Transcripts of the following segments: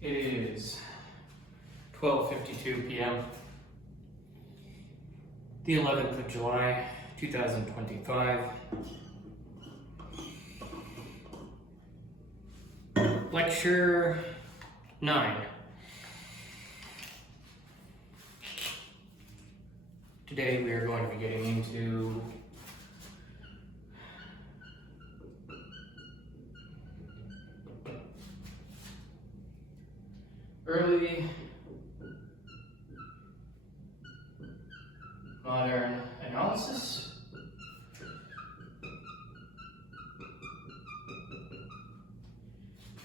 It is 12:52 p.m. the 11th of July, 2025. Lecture 9. Today we are going to be getting into early modern analysis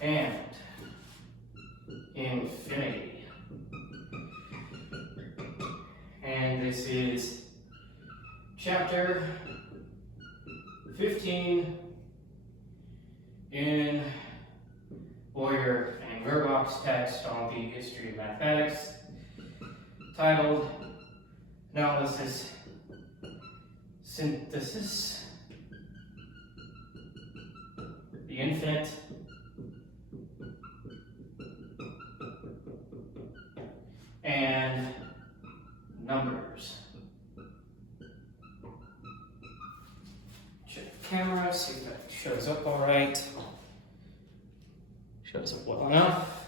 and infinity. And this is chapter 15 in Boyer and Gerbach's text on the history of mathematics, titled Analysis, Synthesis, the Infinite, and Numbers. Check the camera, see if that shows up all right. Shows up well enough.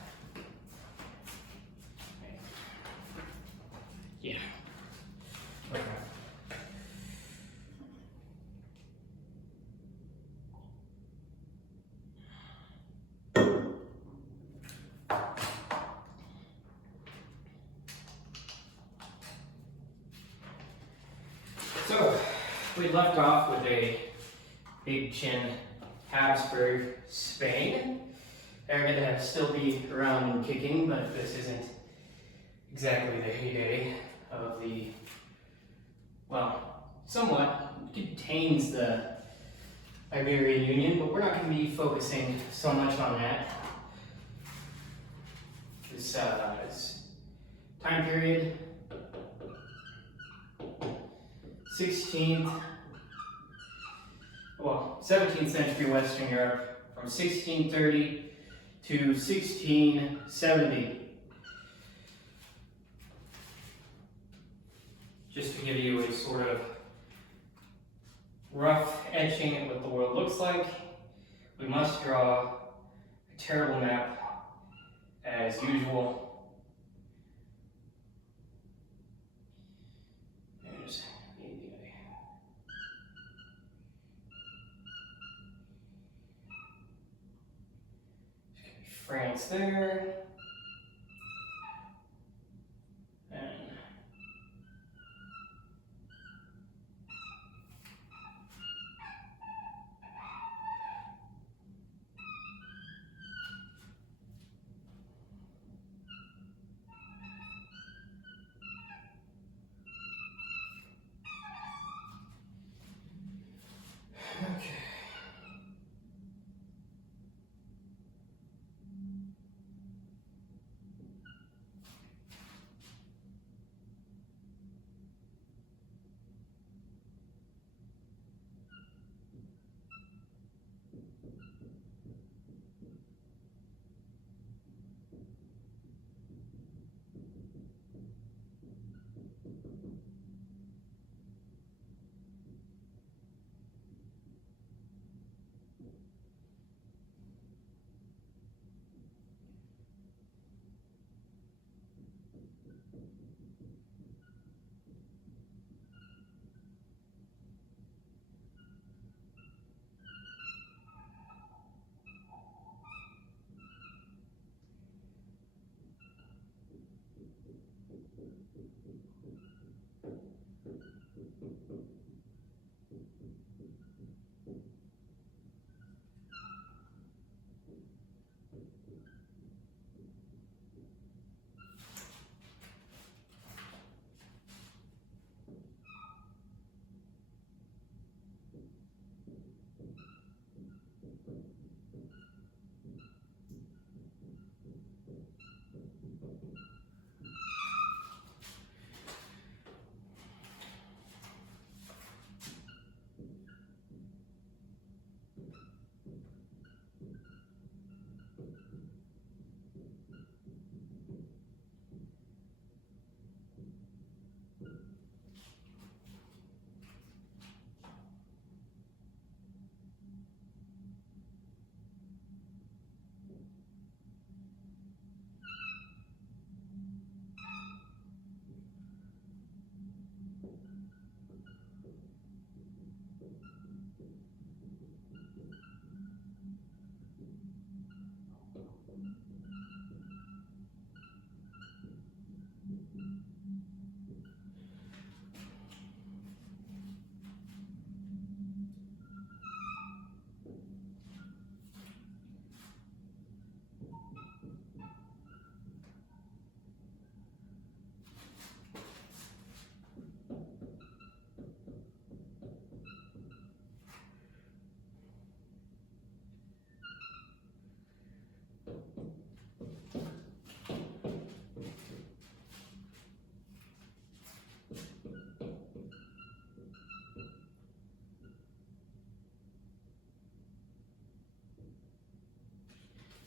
Yeah. Okay. So, we left off with a big chin Habsburg, Spain. They're going to still be around and kicking, but this isn't exactly the heyday of the, well, somewhat contains the Iberian Union, but we're not going to be focusing so much on that. This time period, 17th century Western Europe, from 1630 to 1670. Just to give you a sort of rough etching at what the world looks like, we must draw a terrible map as usual. There's France there, and okay.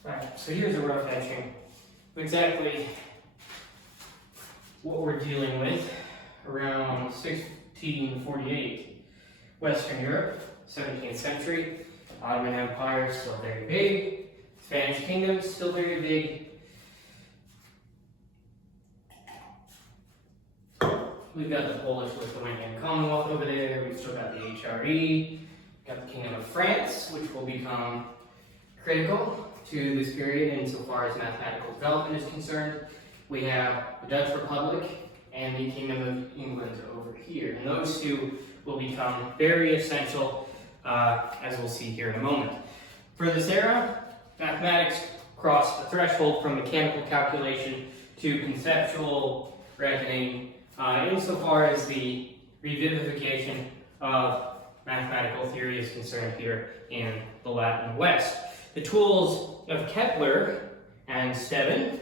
Alright, so here's a rough etching of exactly what we're dealing with around 1648. Western Europe, 17th century, Ottoman Empire still very big, Spanish Kingdom still very big. We've got the Polish-Lithuanian Commonwealth over there, we've still got the HRE, got the Kingdom of France, which will become critical to this period insofar as mathematical development is concerned. We have the Dutch Republic and the Kingdom of England over here, and those two will become very essential, as we'll see here in a moment. For this era, mathematics crossed the threshold from mechanical calculation to conceptual reckoning, insofar as the revivification of mathematical theory is concerned here in the Latin West. The tools of Kepler and Stevin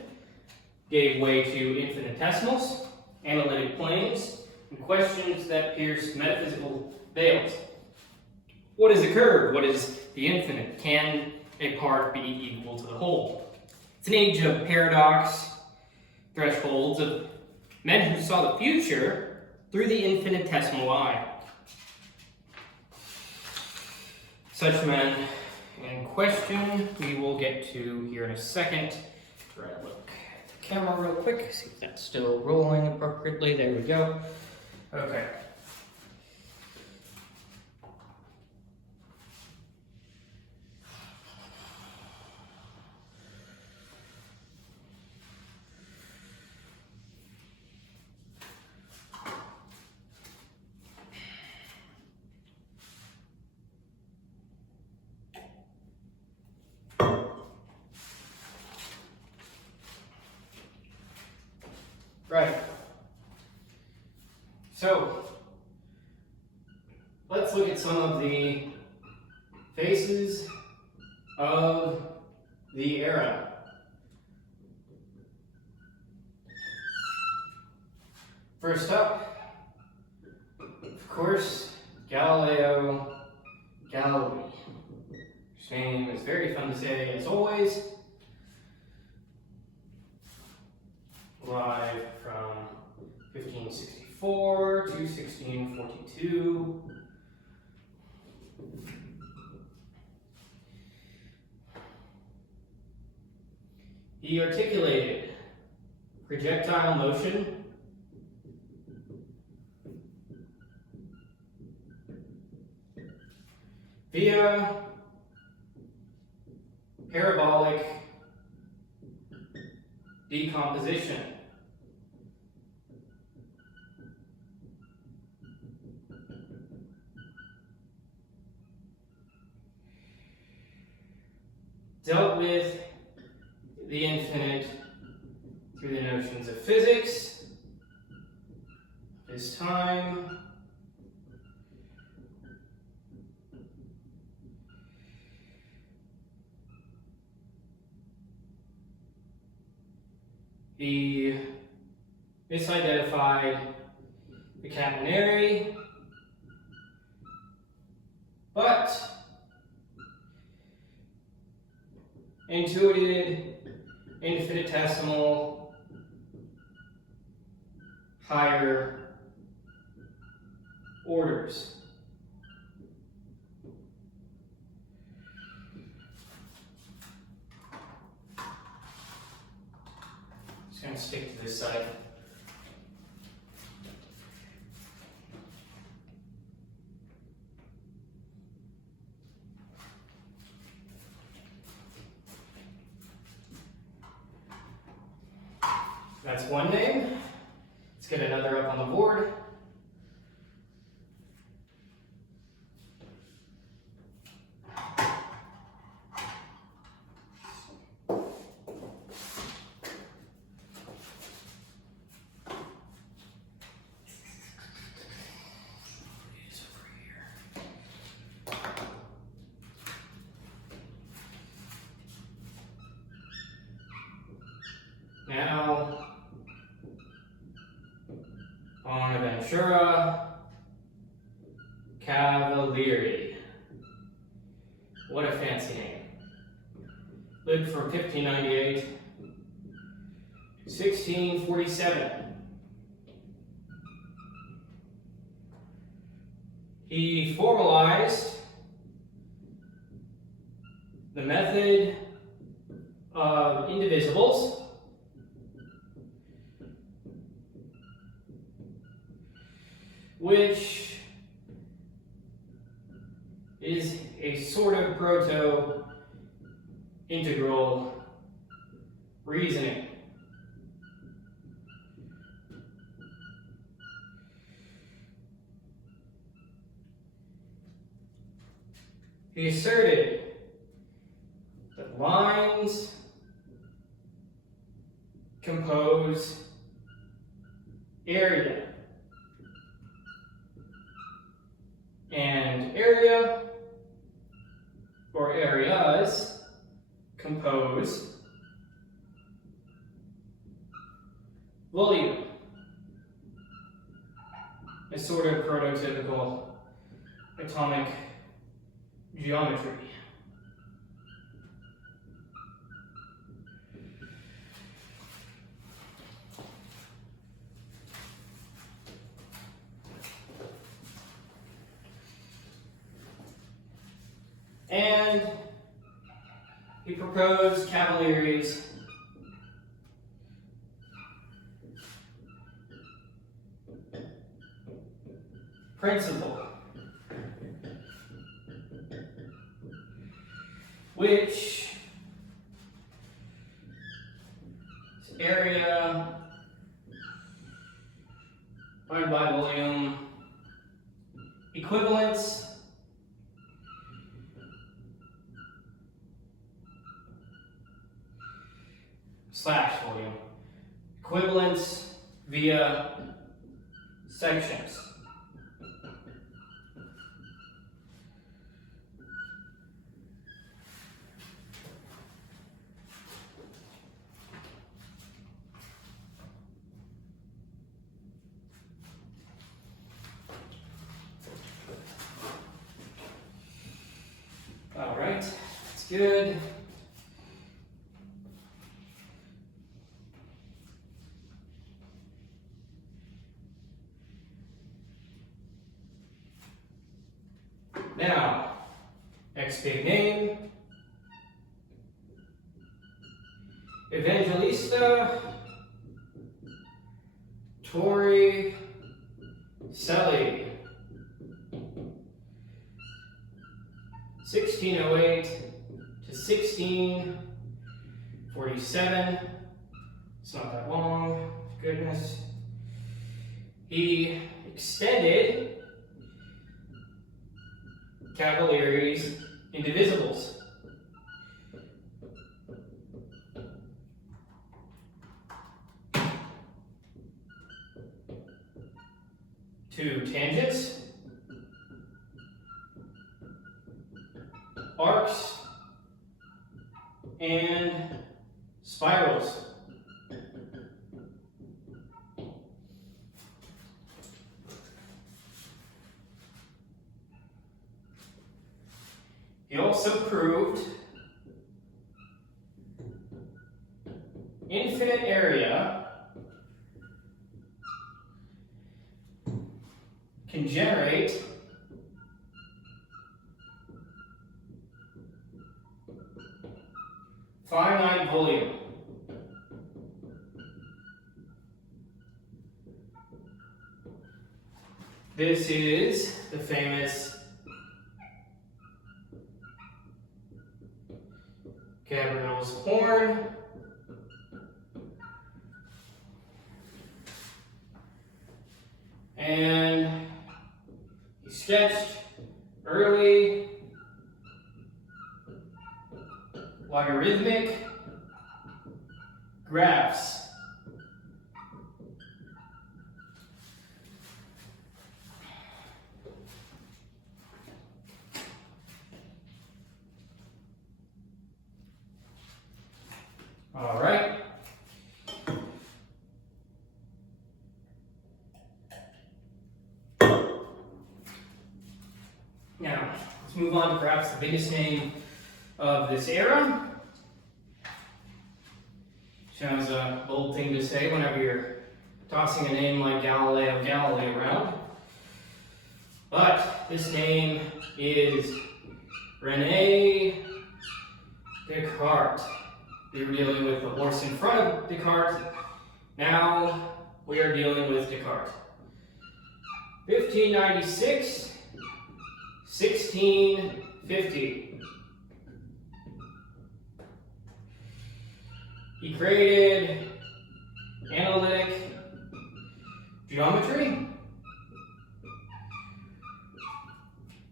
gave way to infinitesimals, analytic planes, and questions that pierced metaphysical veils. What is a curve? What is the infinite? Can a part be equal to the whole? It's an age of paradox, thresholds of men who saw the future through the infinitesimal eye. Such men in question we will get to here in a second. Try to look at the camera real quick, see if that's still rolling appropriately. There we go. Okay. Right. So, let's look at some of the faces of the era. First up, of course, Galileo Galilei. His name is very fun to say as always. Live from 1564 to 1642. He articulated projectile motion, via parabolic decomposition. Dealt with the infinite through the notions of physics, his time, he misidentified the Cavalieri, but intuited infinitesimal higher orders. Just going to stick to this side. That's one name. Let's get another up on the board. Now, Bonaventura Cavalieri. What a fancy name. lived from 1598 to 1647. He formalized the method of indivisibles, which is a sort of proto-integral reasoning. He asserted that lines compose area, and area or areas compose volume, a sort of prototypical atomic geometry. And he proposed Cavalieri's principle, which is area divided by volume, equivalence slash volume, equivalence via sections. All right, that's good. Now, next big name, Evangelista Torricelli, 1608 to 1647. It's not that long, goodness. He extended Cavalieri's Indivisibles. To tangents, arcs, and spirals. He also proved infinite area can generate finite volume. This is the famous Gabriel's horn. And he sketched early logarithmic graphs. All right. Now, let's move on to perhaps the biggest name of this era, Sounds a bold thing to say whenever you're tossing a name like Galileo Galilei around. But this name is René Descartes. We were dealing with the horse in front of Descartes. Now we are dealing with Descartes. 1596, 1650. He created analytic geometry,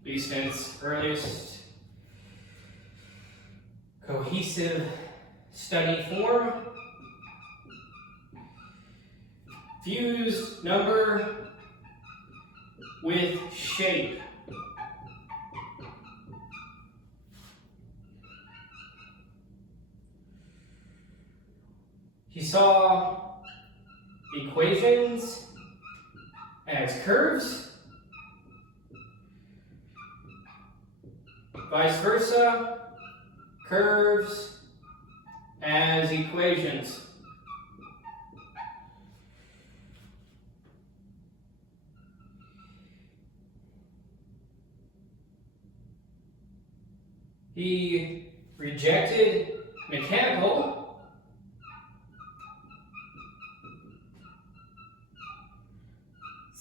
at least in its earliest cohesive study form. Fused number with shape. He saw equations as curves, vice versa, curves as equations. He rejected mechanical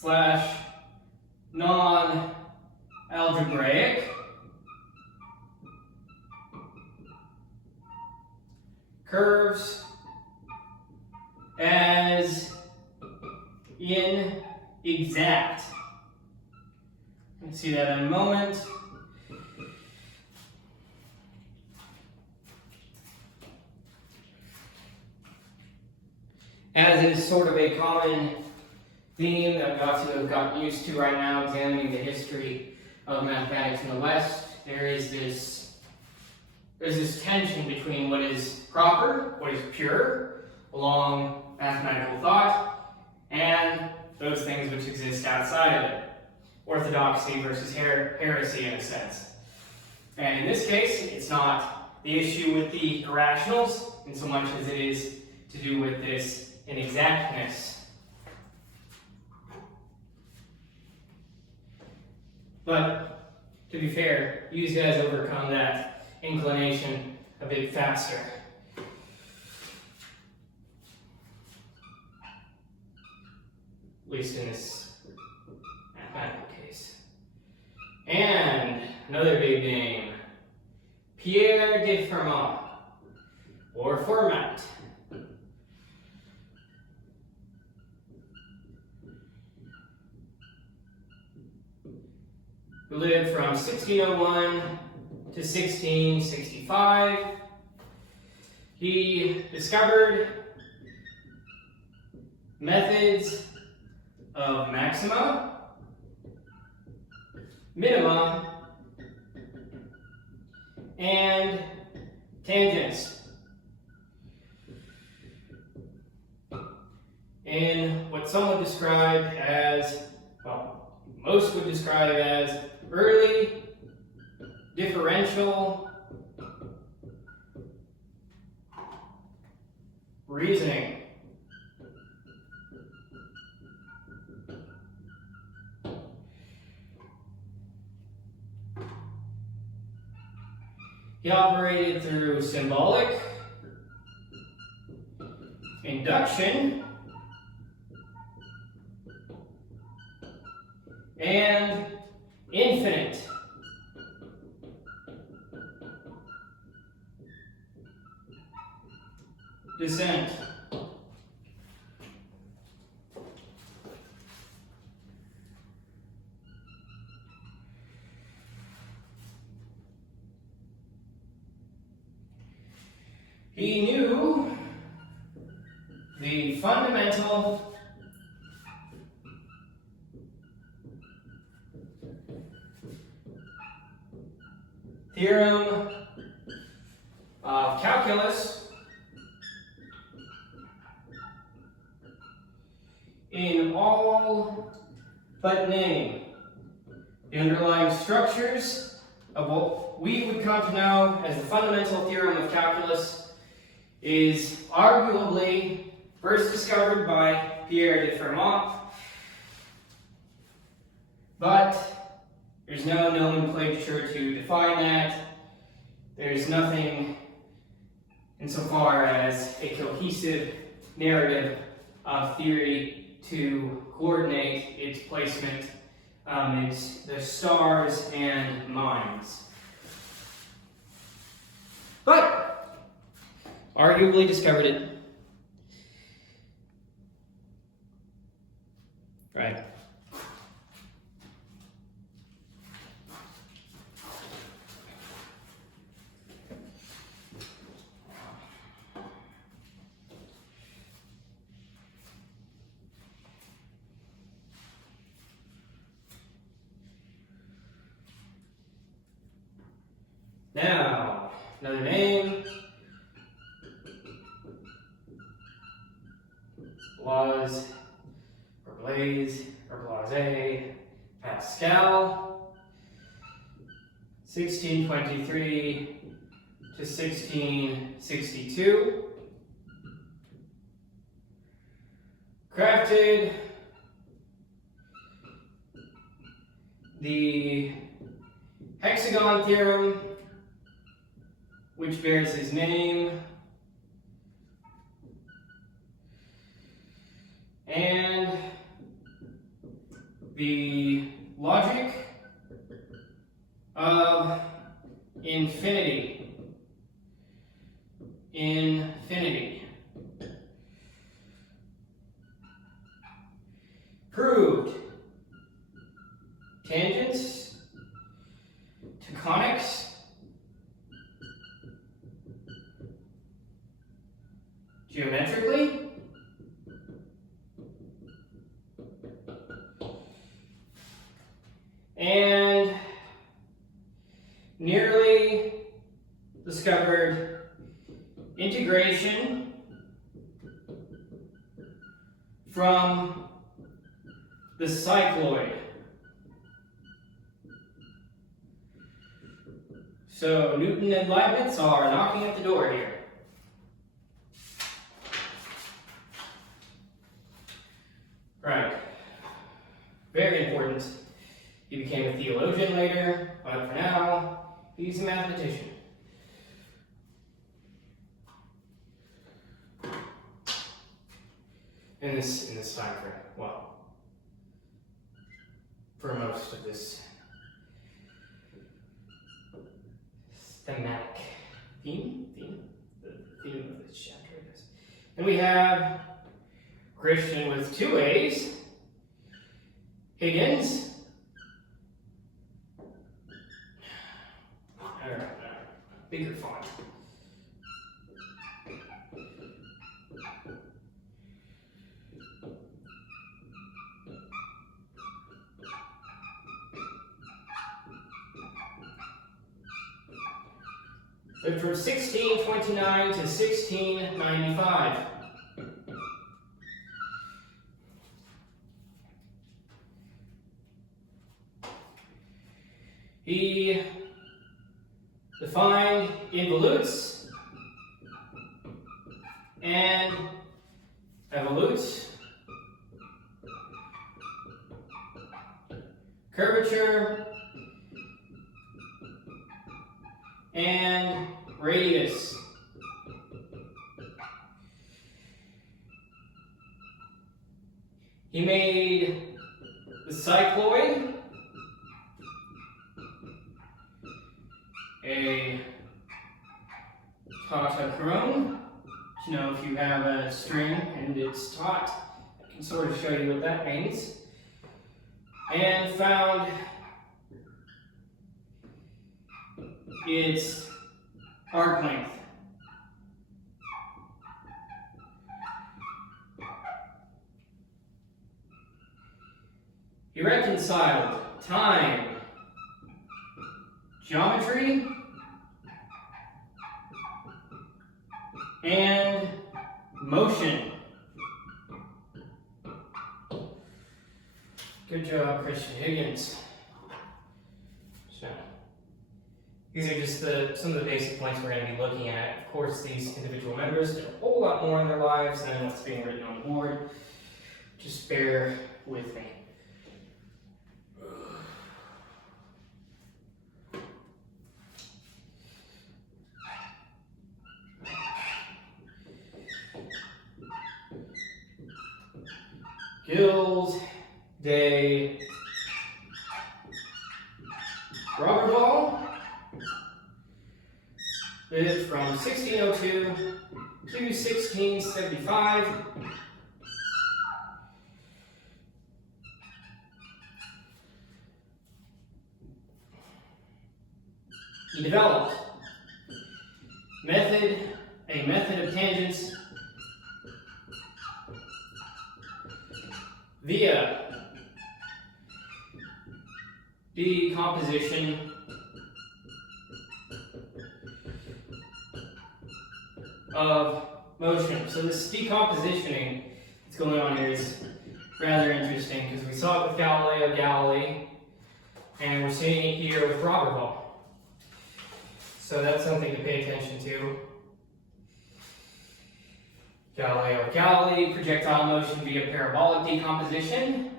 / non-algebraic curves as inexact. Let's see that in a moment. As it is sort of a common theme that we ought to have gotten used to right now, examining the history of mathematics in the West, there's this tension between what is proper, what is pure, along mathematical thought, and those things which exist outside of it. Orthodoxy versus heresy, in a sense. And in this case, it's not the issue with the irrationals, in so much as it is to do with this inexactness. But, to be fair, you guys overcome that inclination a bit faster. At least in this mathematical case. And another big name, Pierre de Fermat, or Fermat. Who lived from 1601 to 1665. He discovered methods of maxima, minima, and tangents in what some would describe as, well, most would describe as early differential reasoning. He operated through symbolic, induction, and infinite. Descent. He knew the fundamental theorem of calculus in all but name. The underlying structures of what we would come to know as the fundamental theorem of calculus is arguably first discovered by Pierre de Fermat, but there's no nomenclature to define that. There's nothing insofar as a cohesive narrative of theory to coordinate its placement. It's the stars and minds. But arguably discovered it. Right. Now, another name was, or Blaise, or Blase, Pascal, 1623 to 1662. Crafted the hexagon theorem, which bears his name, and the logic of infinity. Proved tangents to conics geometrically, and nearly discovered integration from the cycloid. So Newton and Leibniz are knocking at the door here. Right. Very important. He became a theologian later, but for now, he's a mathematician. In this time frame, well, for most of this thematic theme, the theme of this chapter is. And we have Christian with two A's, Huygens. Bigger font. Lived from 1629 to 1695. He defined involutes and evolutes, curvature, and radius. He made the cycloid a tautochrone. You know, if you have a string and it's taut, I can sort of show you what that means. And found its arc length. He reconciled time, geometry, and motion. Good job, Christian Huygens. So, These are just some of the basic points we're going to be looking at. Of course, these individual members did a whole lot more in their lives than what's being written on the board. Just bear with me. Gilles de Roberval lived from 1602 to 1675. He developed a method of tangents via decomposition of motion. So this decompositioning that's going on here is rather interesting because we saw it with Galileo Galilei, and we're seeing it here with Roberval. So that's something to pay attention to. Galileo Galilei, projectile motion via parabolic decomposition.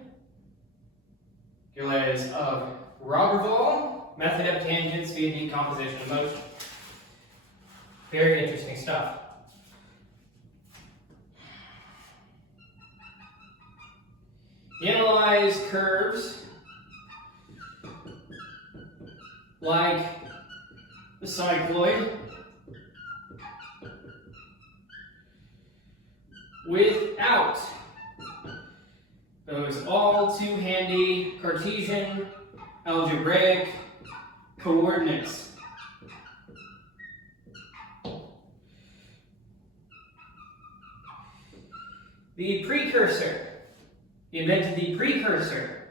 Gilles of Roberval, method of tangents via decomposition of motion. Very interesting stuff. He analyzed curves like the cycloid without those all too handy Cartesian algebraic coordinates. He invented the precursor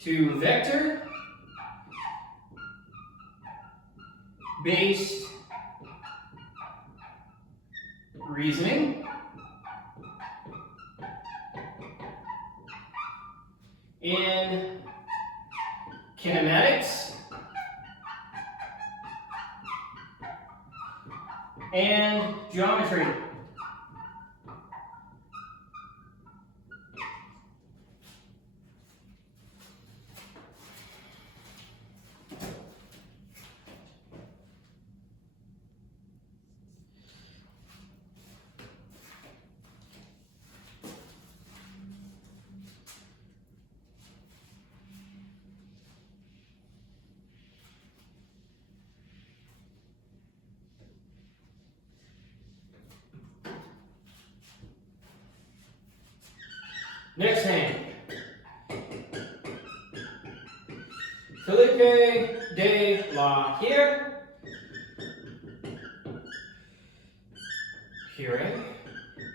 to vector-based reasoning in kinematics and geometry. Next name, Philippe de la Hire,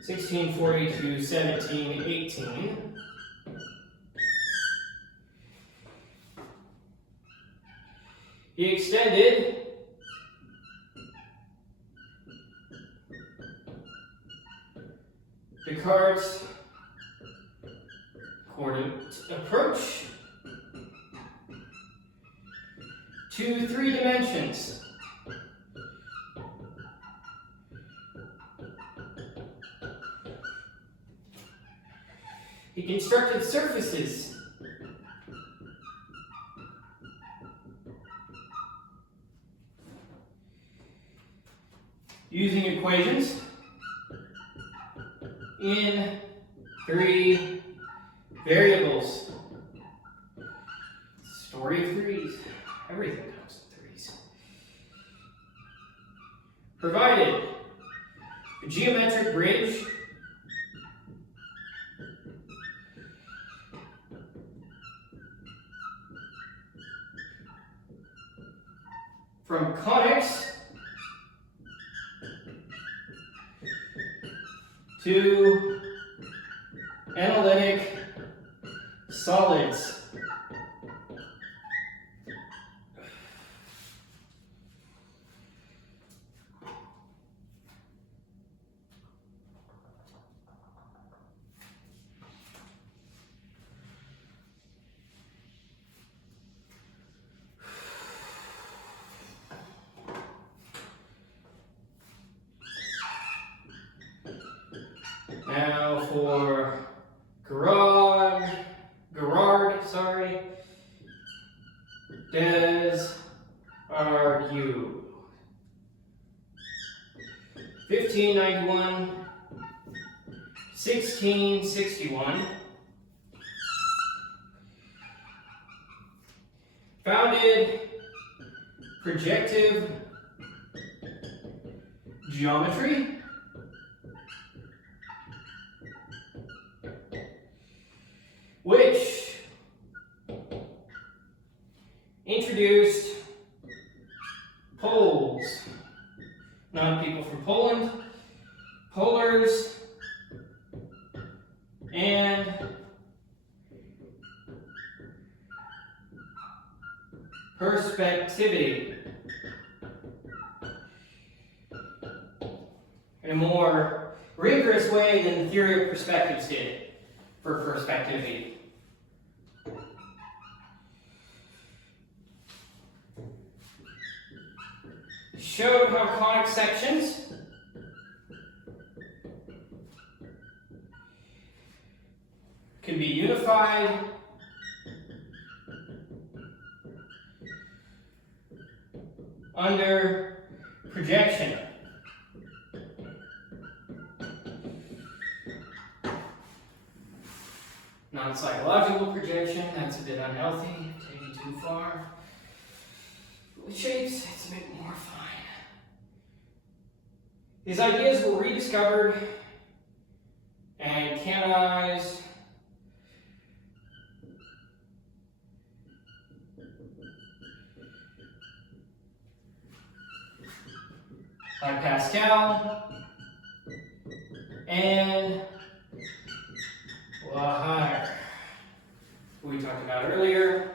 1640 to 1718. He extended Descartes' coordinate approach to 3 dimensions. He constructed surfaces using equations in 3 variables. Story of threes. Everything comes in threes. Provided a geometric bridge from conics to analytic solids. 1591, 1661. Founded projective geometry. Which introduced poles, not people from Poland, polars, and perspectivity in a more rigorous way than the theory of perspectives did for perspectivity. Showed how conic sections can be unified under projection. Non-psychological projection, that's a bit unhealthy, taken too far. With shapes, it's a bit more fine. These ideas were rediscovered and canonized by Pascal and Leyden, who we talked about earlier.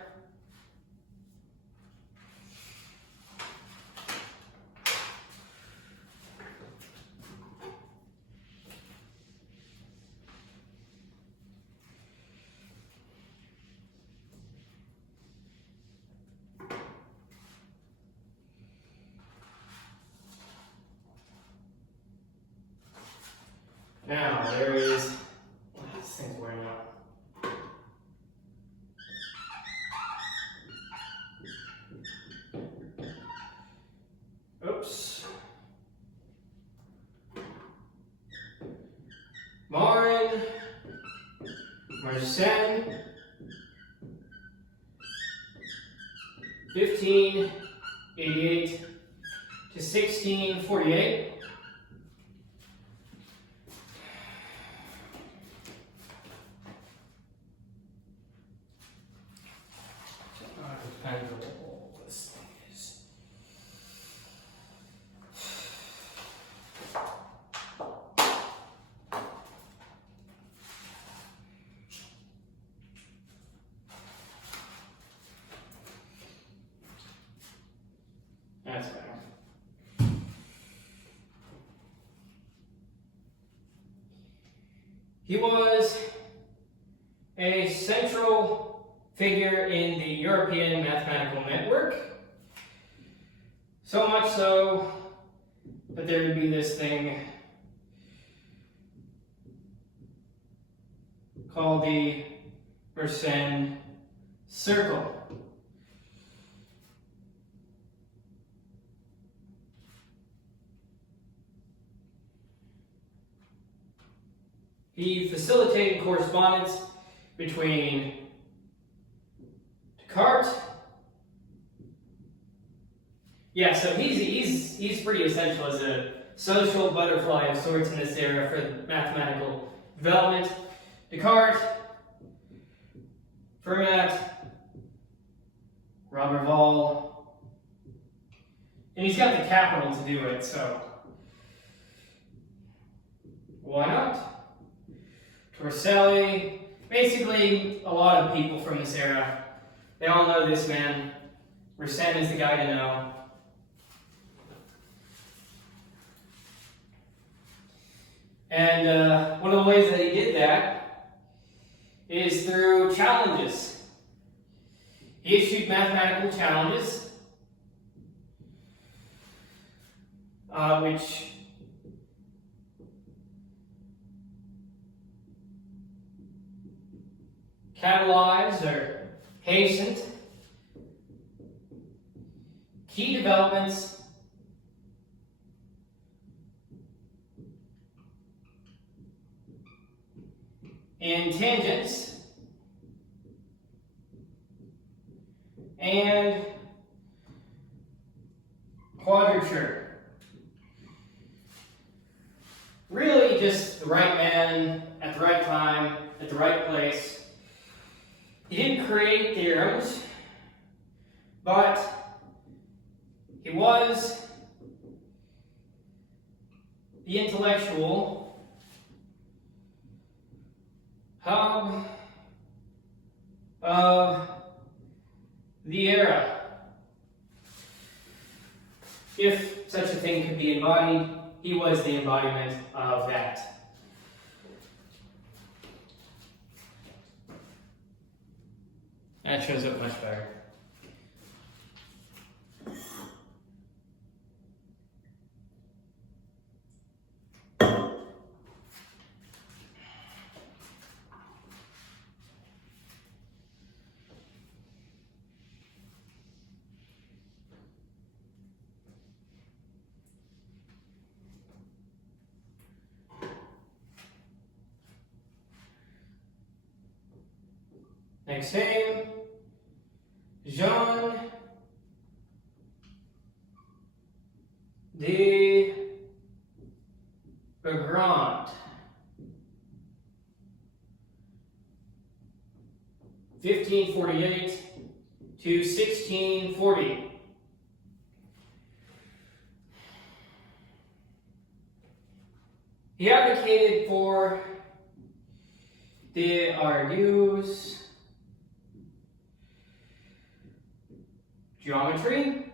Now, there is, this thing's wearing out. Oops. Marin, Mersenne, 1588 to 1648. That's better. He was a central figure in the European mathematical network. So much so that there would be this thing called the Mersenne circle. He facilitated correspondence between Descartes. Yeah, so he's pretty essential as a social butterfly of sorts in this era for mathematical development. Descartes, Fermat, Roberval, and he's got the capital to do it, so why not? Torricelli, basically a lot of people from this era. They all know this man. Mersenne is the guy to know. And one of the ways that he did that is through challenges. He issued mathematical challenges, which catalyzed or hastened key developments in tangents and quadrature. Really just the right man at the right time, at the right place. He didn't create theorems, but he was the intellectual hub of the era. If such a thing could be embodied, he was the embodiment of that. That shows up much better. Next name, Johan de Witt, 1548 to 1640. He advocated for the argues geometry,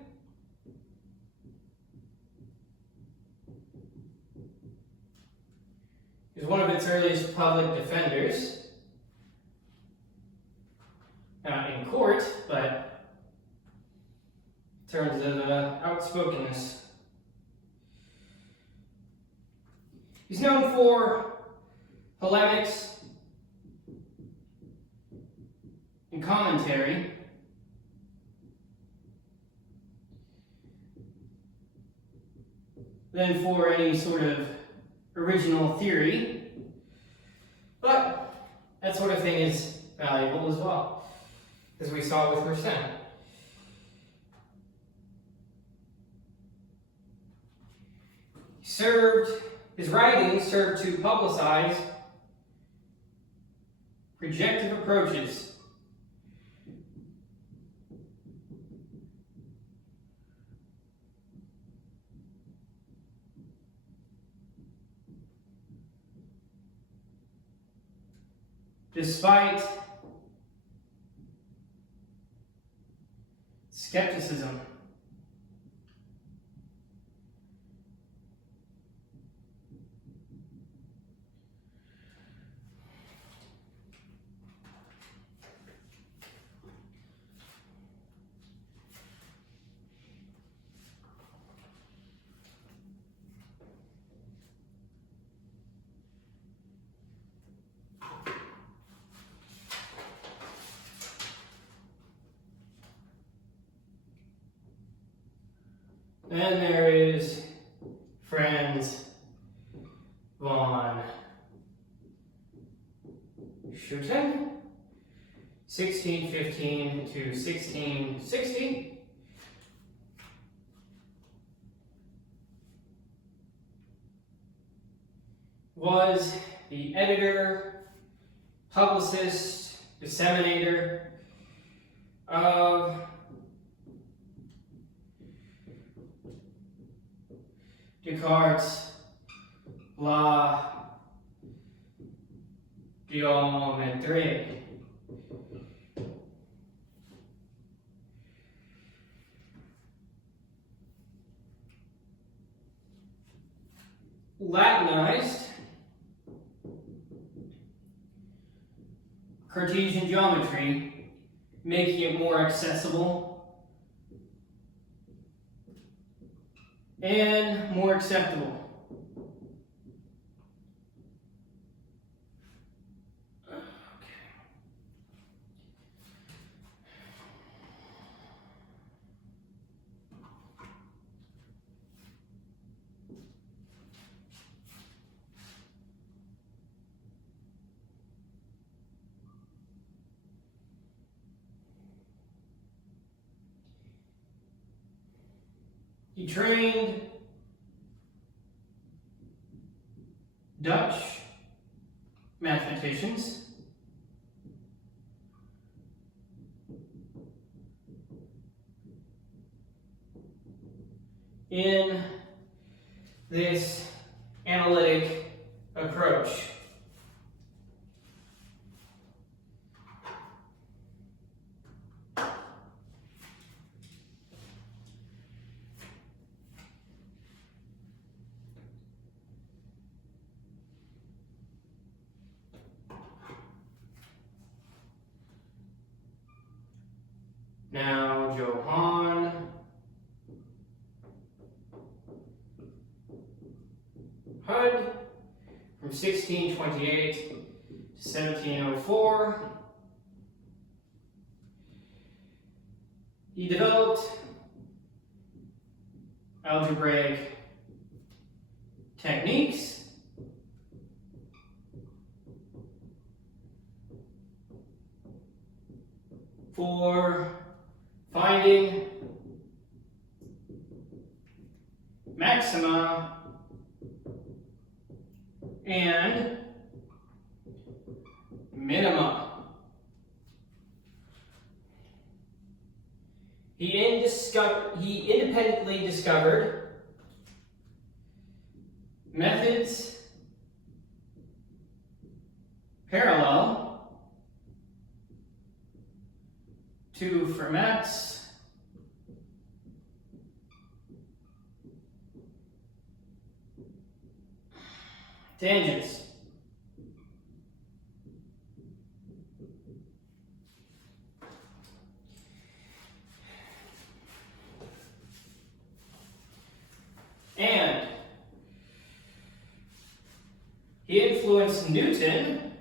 he was one of its earliest public defenders, not in court, but in terms of outspokenness. He's known for polemics and commentary. Than for any sort of original theory, but that sort of thing is valuable as well, as we saw with Fermat. His writings served to publicize projective approaches. Despite skepticism. Then there is Franz von Schuten, 1615 to 1660. Was the editor, publicist, disseminator of Descartes' La Geometrie. Latinized Cartesian geometry, making it more accessible and more acceptable. He trained Dutch mathematicians in this analytic approach. Now, Johan Hud, from 1628 to 1704, he developed algebraic techniques for finding maxima and minima. He independently discovered methods parallel to Fermat's tangents. And he influenced Newton,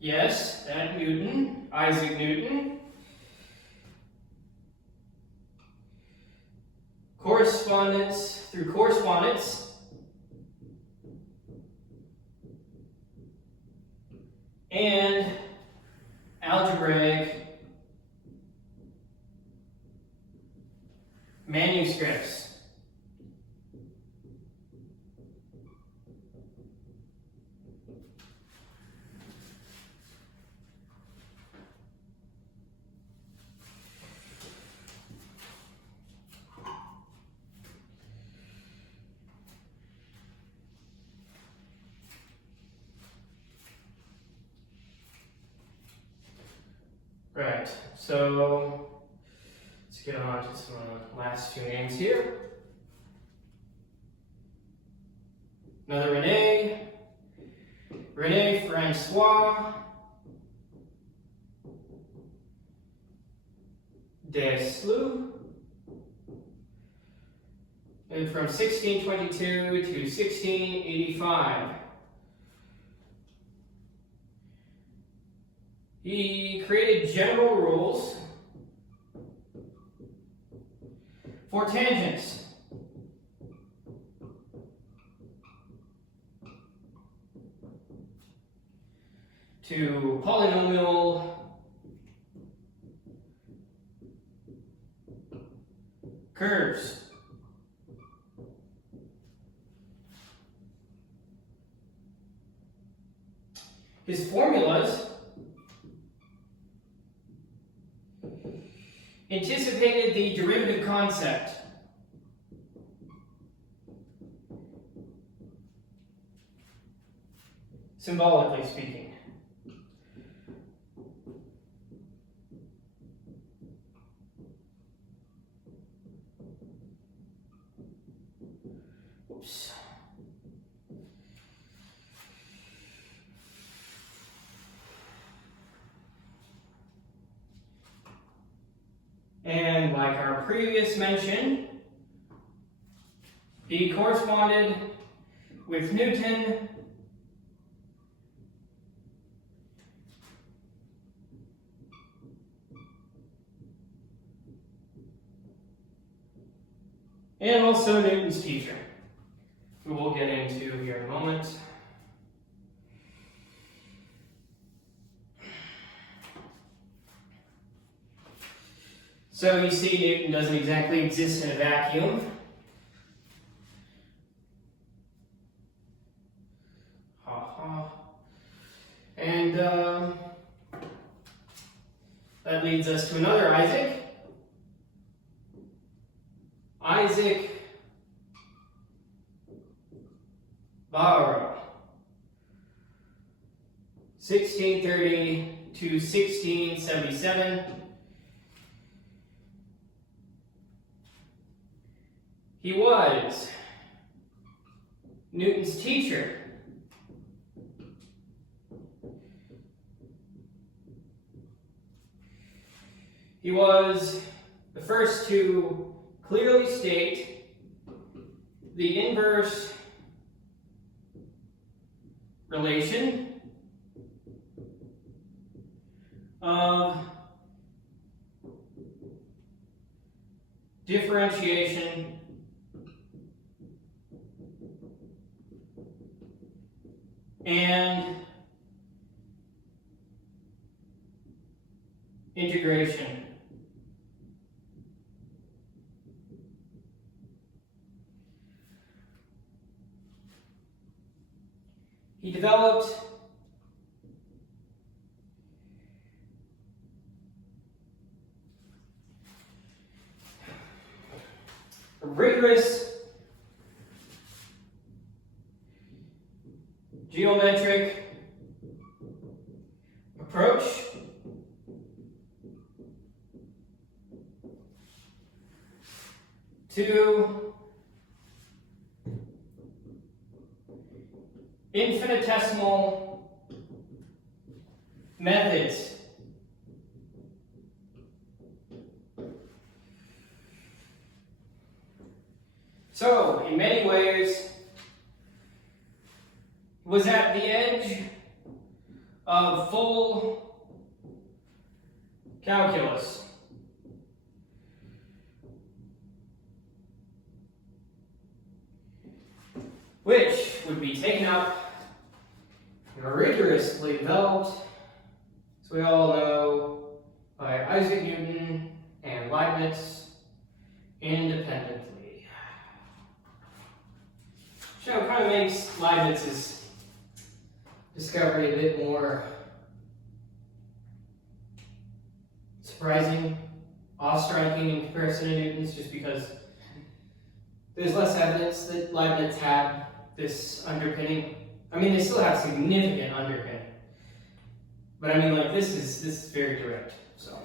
yes, that Newton, Isaac Newton, through correspondence, and algebraic manuscripts. Right, so let's get on to some of the last two names here. Another René Francois Deslu, and from 1622 to 1685. He created general rules for tangents. To polynomial curves. His formulas anticipated the derivative concept. Symbolically speaking. Oops. And like our previous mention, he corresponded with Newton and also Newton's teacher, who we'll get into here in a moment. So you see, Newton doesn't exactly exist in a vacuum. And that leads us to another Isaac. Isaac Barrow, 1630 to 1677. He was Newton's teacher. He was the first to clearly state the inverse relation of differentiation and integration. He developed a rigorous geometric approach to infinitesimal methods. So, in many ways, was at the edge of full calculus. Which would be taken up and rigorously developed, as we all know, by Isaac Newton and Leibniz independently. Which kind of makes Leibniz's discovery a bit more surprising, awe-striking in comparison to Newton's, just because there's less evidence that Leibniz had this underpinning. I mean, they still have significant underpinning, but I mean, like, this is very direct. So.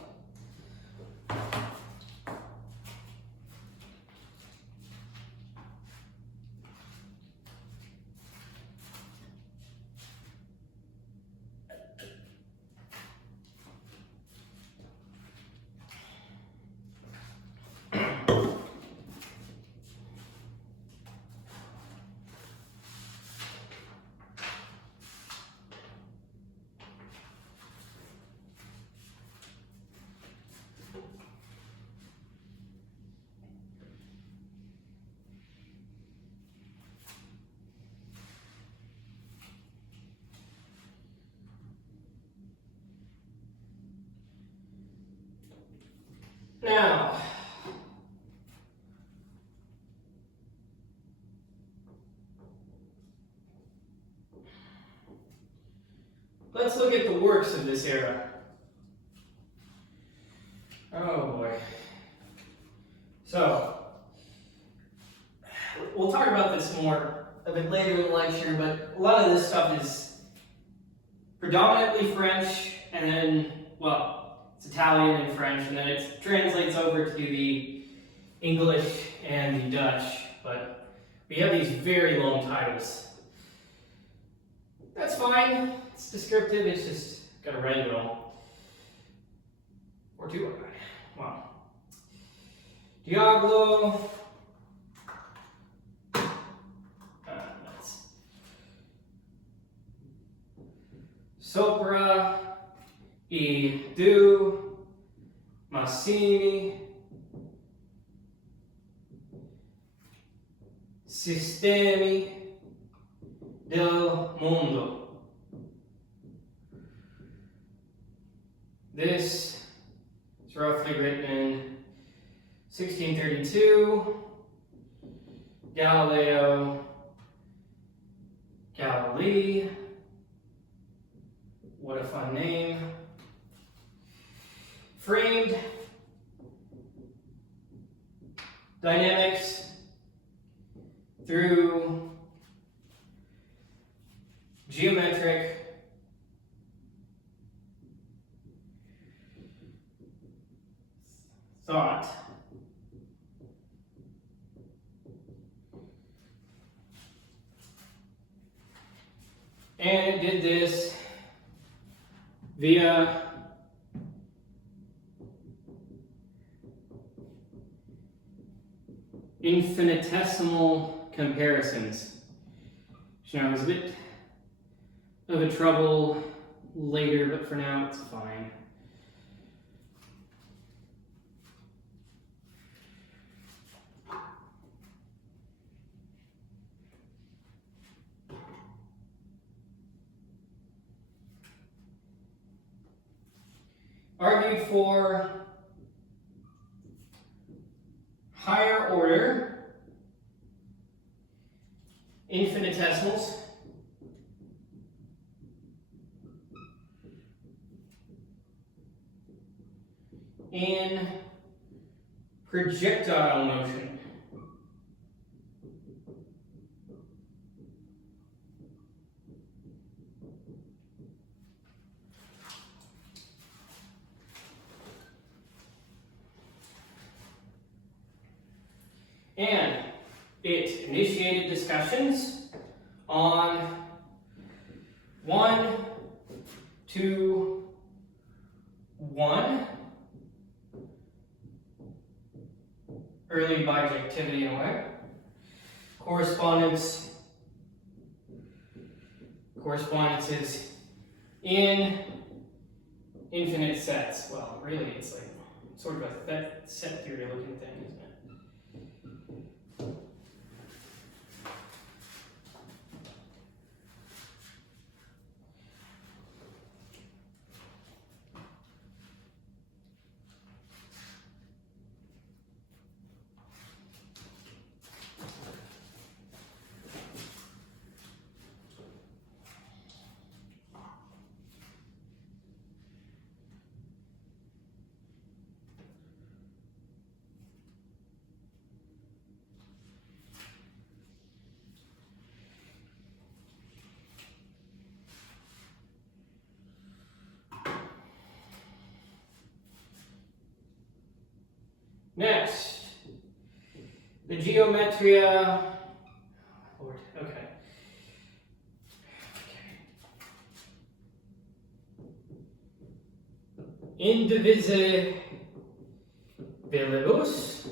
Now, let's look at the works of this era. Oh boy. So, we'll talk about this more a bit later in the lecture, but a lot of this stuff is predominantly French, and then, well, it's Italian and French, and then it translates over to the English and the Dutch, but we have these very long titles. That's fine, it's descriptive, it's just gotta write it all. Or two, wow. Diablo. That's Sopra. I du massimi sistemi del mondo. This is roughly written in 1632. Galileo Galilei What a fun name. Framed dynamics through geometric thought. And it did this via infinitesimal comparisons. Which now is a bit of a trouble later, but for now it's fine. Argued for higher order infinitesimals in projectile motion. And it initiated discussions on 1, 2, 1, early bijectivity in a way, correspondences in infinite sets. Well, really, it's like sort of a set theory looking thing, isn't it? Next, the geometria. Lord, okay. Indivisibilibus.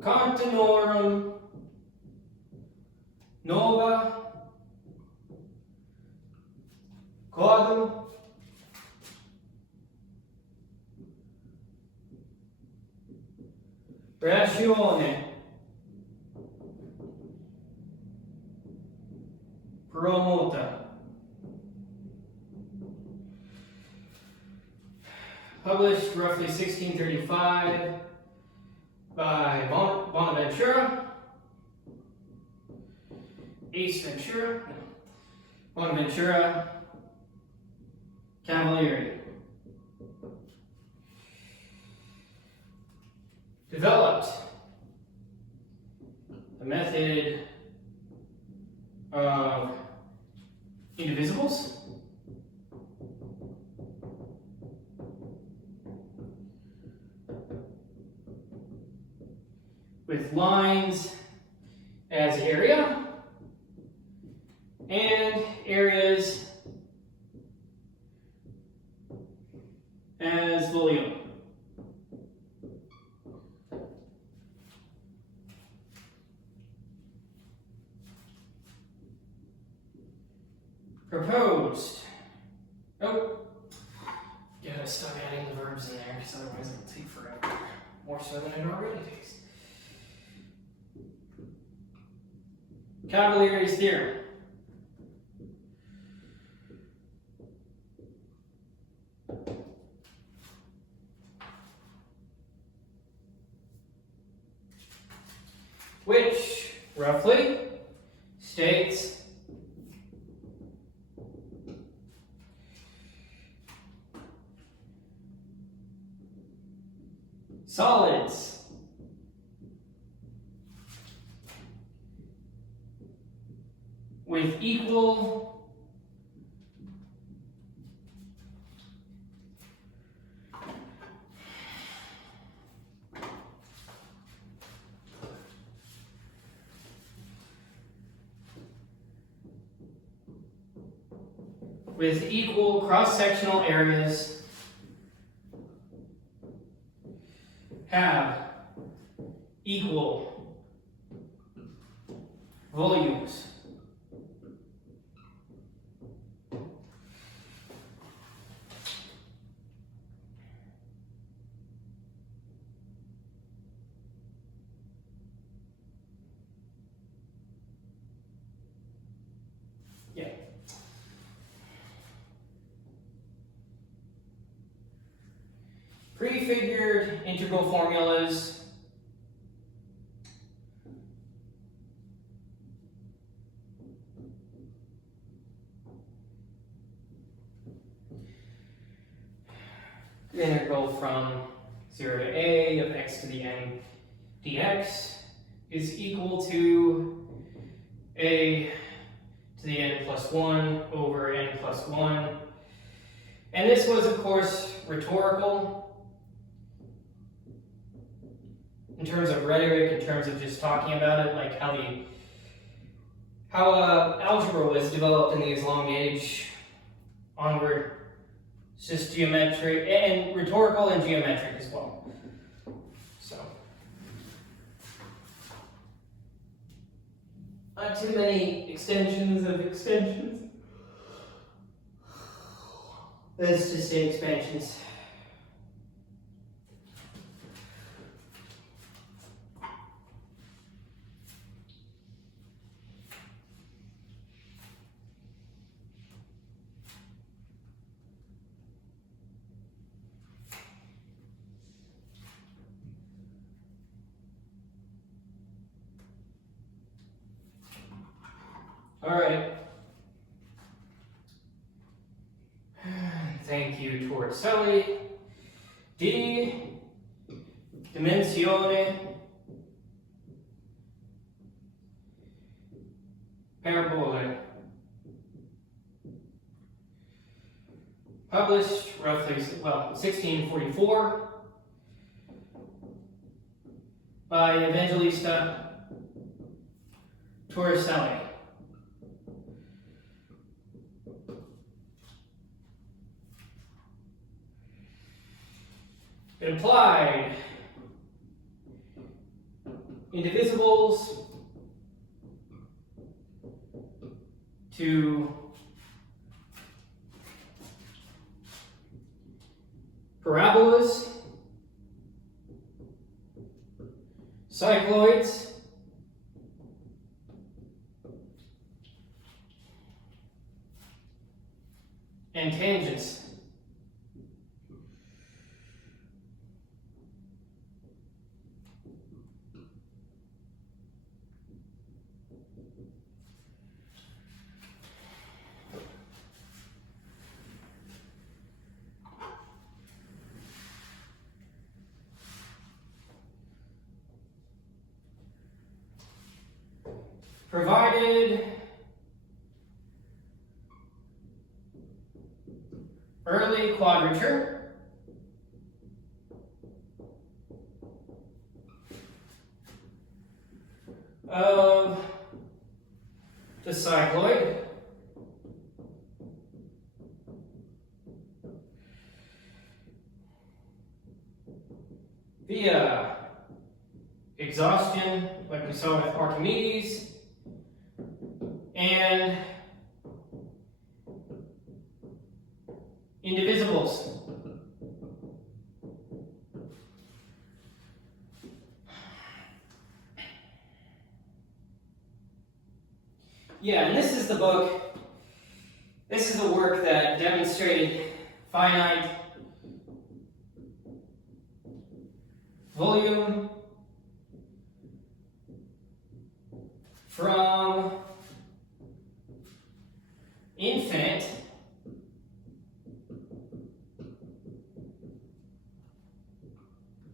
Continuorum nova quadrum ratione promota. Published roughly 1635 by Bonaventura, Bonaventura, Cavalieri. Developed a method of indivisibles, with lines as area and areas as volume. Proposed. Oh, gotta stop adding the verbs in there because otherwise it'll take forever. More so than it already takes. Cavalieri's theorem. which roughly states solids with equal cross-sectional areas have equal volumes. Yeah. Prefigured integral formulas integral from 0 to a of x to the n dx is equal to a to the n plus 1 over n plus 1. And this was, of course, rhetorical in terms of rhetoric, in terms of just talking about it, like how algebra was developed in the Islamic age onward. It's just geometric and rhetorical and geometric as well. So, not too many extensions of extensions. Let's just say expansions. All right. Thank you, Torricelli. Di dimensione parabole. Published roughly, 1644 by Evangelista Torricelli. It applied indivisibles to parabolas, cycloids, and tangents. Provided early quadrature of the cycloid via exhaustion, like we saw with Archimedes, and indivisibles. Yeah, and this is the book, this is the work that demonstrated finite volume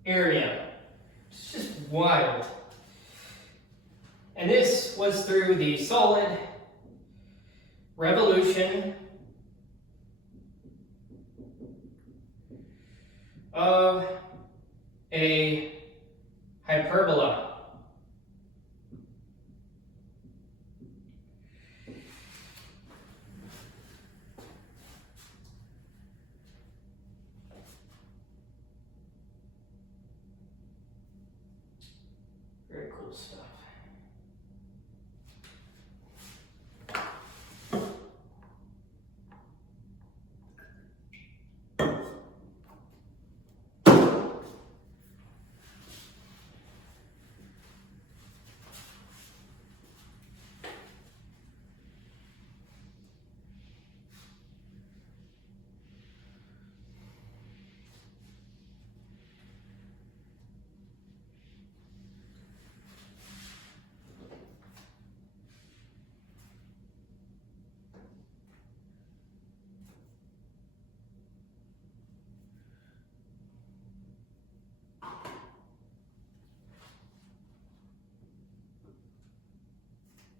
area. It's just wild. And this was through the solid revolution of a hyperbola. Very cool stuff.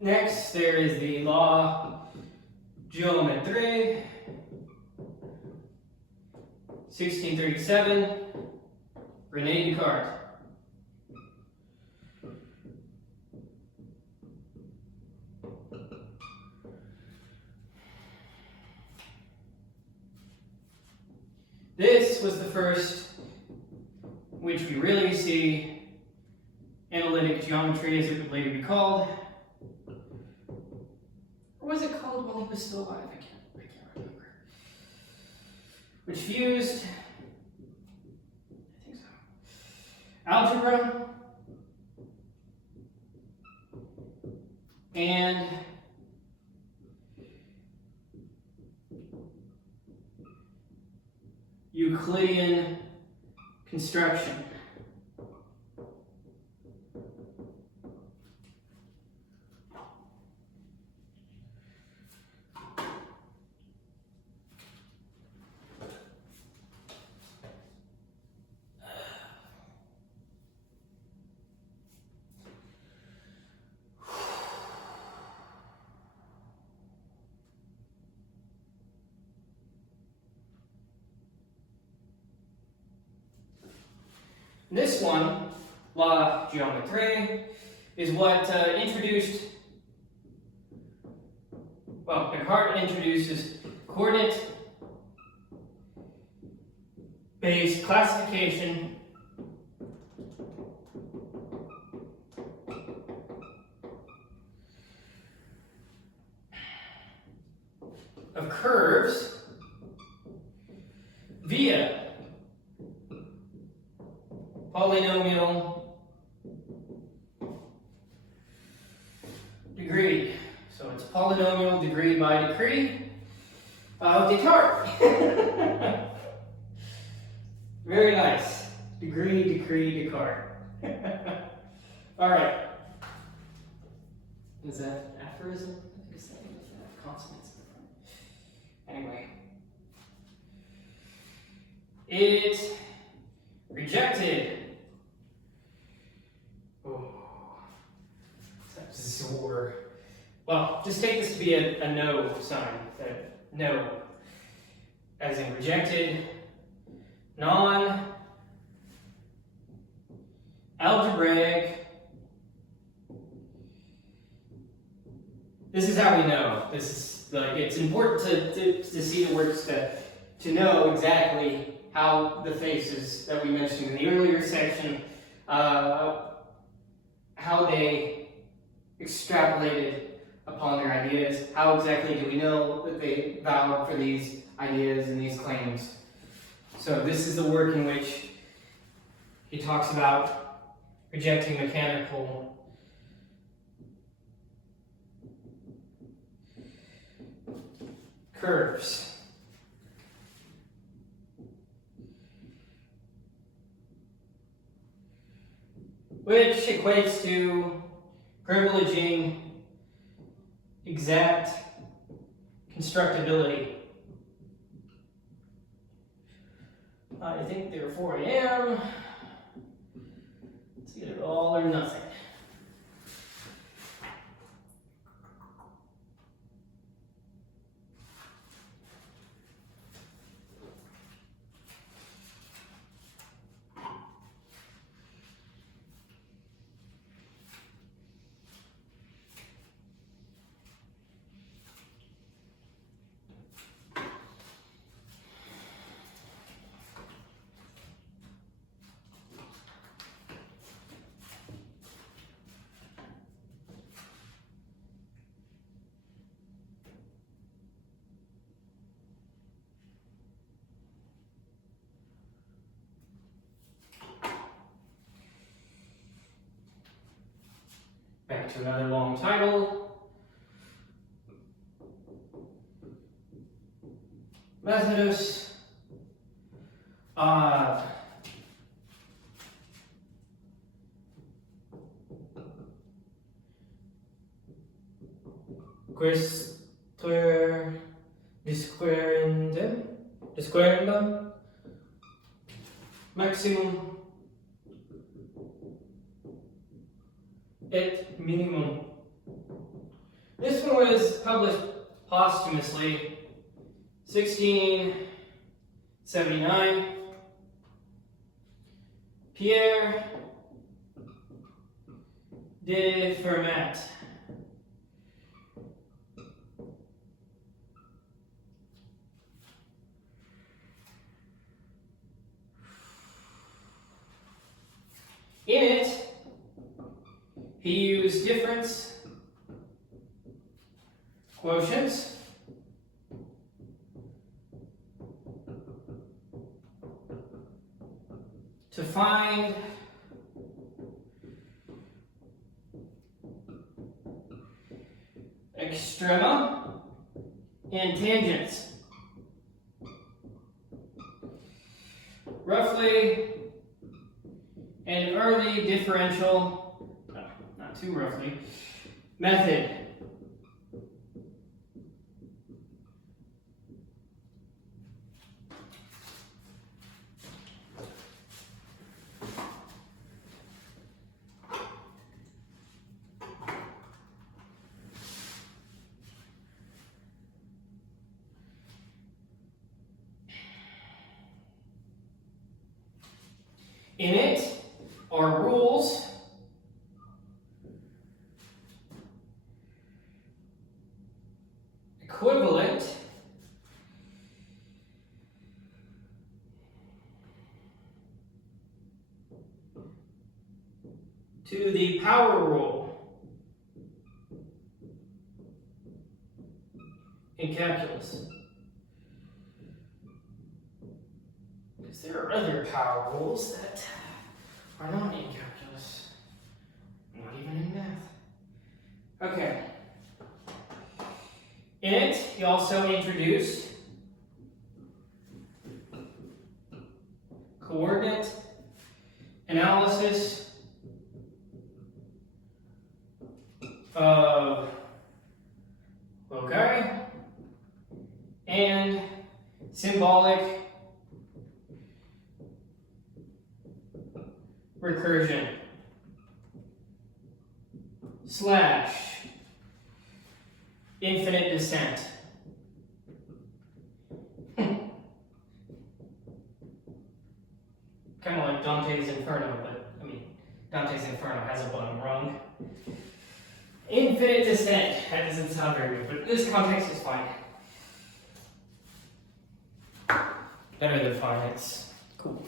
Next, there is the law géométrique, 1637, René Descartes. This was the first which we really see analytic geometry, as it would later be called. Or was it called while he was still alive? I can't remember. Which fused, I think so, algebra and Euclidean construction. This one, La Géométrie, is what Descartes introduces coordinate-based classification of curves via polynomial degree. So it's polynomial degree by decree of Descartes. Very nice. Degree, decree, Descartes. All right. Is that aphorism? I think it's consonants in the front. Anyway. It rejected. Oh, Zor. Well, just take this to be a no sign. That no, as in rejected, non-algebraic. This is how we know. This is like it's important to see the works to know exactly how the faces that we mentioned in the earlier section, how they extrapolated upon their ideas. How exactly do we know that they vowed for these ideas and these claims? So this is the work in which he talks about rejecting mechanical curves. Which equates to privileging exact constructibility. I think therefore I am. all or nothing. Back to another long title. Methodus Quaestor disquerendum maximum et minimum. This one was published posthumously, 1679. Pierre de Fermat. In it, he used difference quotients to find extrema and tangents. Roughly, an early differential, not too roughly, method. In it are rules equivalent to the power rule in calculus. Because there are other power rules that are not in calculus, not even in math. Okay. In it, he also introduced coordinate analysis of loci and symbolic recursion / infinite descent. Kind of like Dante's Inferno, but I mean, Dante's Inferno has a bottom rung. Infinite descent, that doesn't sound very good, but this context is fine. Better than fine, it's cool.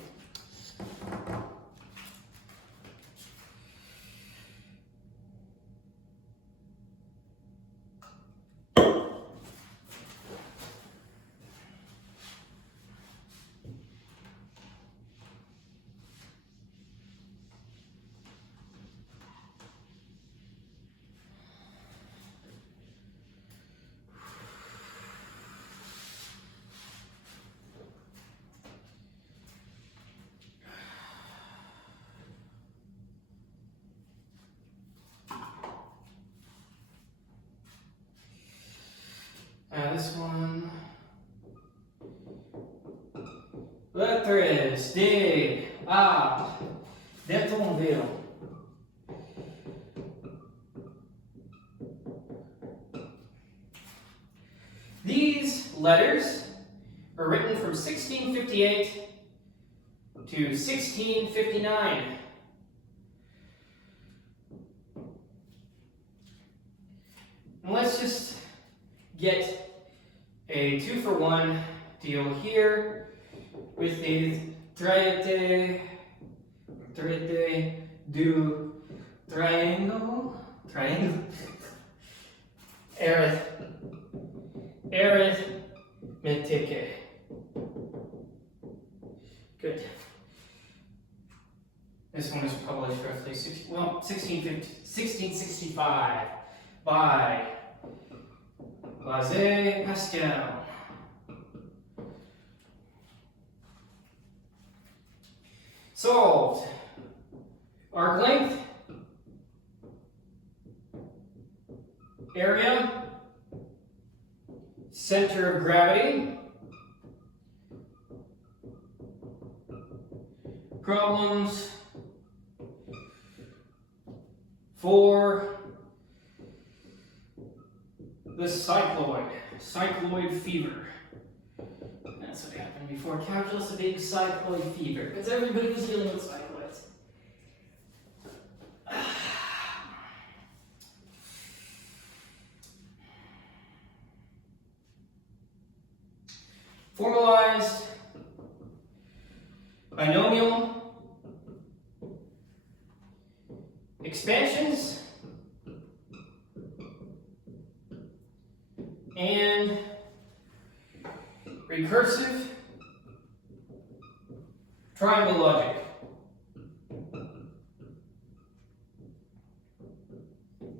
This one. Lettres de d'Etonville. letters were written from 1658 to 1659. And let's just get a 2-for-1 deal here with the traité du triangle, arithmetique. Good. This one was published roughly 1665 by Pascal. Solved. Arc length, area, center of gravity, problems for the cycloid fever. That's what happened before calculus, a big cycloid fever, because everybody was dealing with cycloids. Formalized binomial expansions and recursive triangle logic.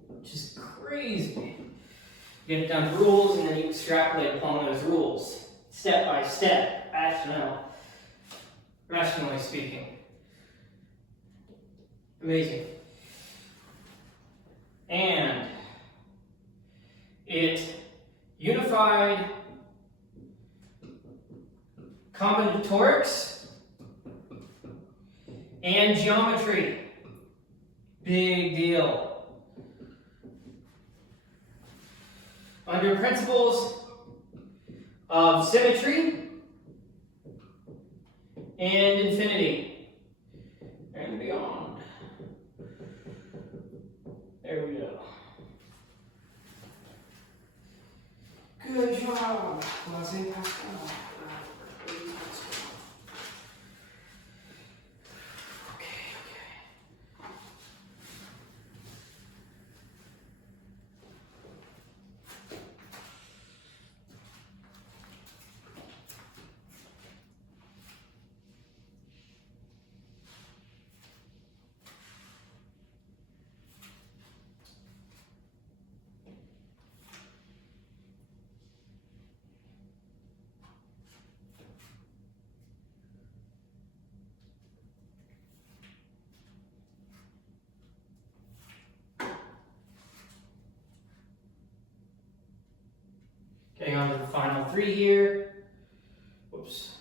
Which is crazy. You get down to rules and then you extrapolate upon those rules. Step by step, rationally speaking. Amazing. And it unified combinatorics and geometry. Big deal. Under principles of symmetry and infinity and beyond. There we go. Good job, Pascal. Getting on to the final three here. Whoops.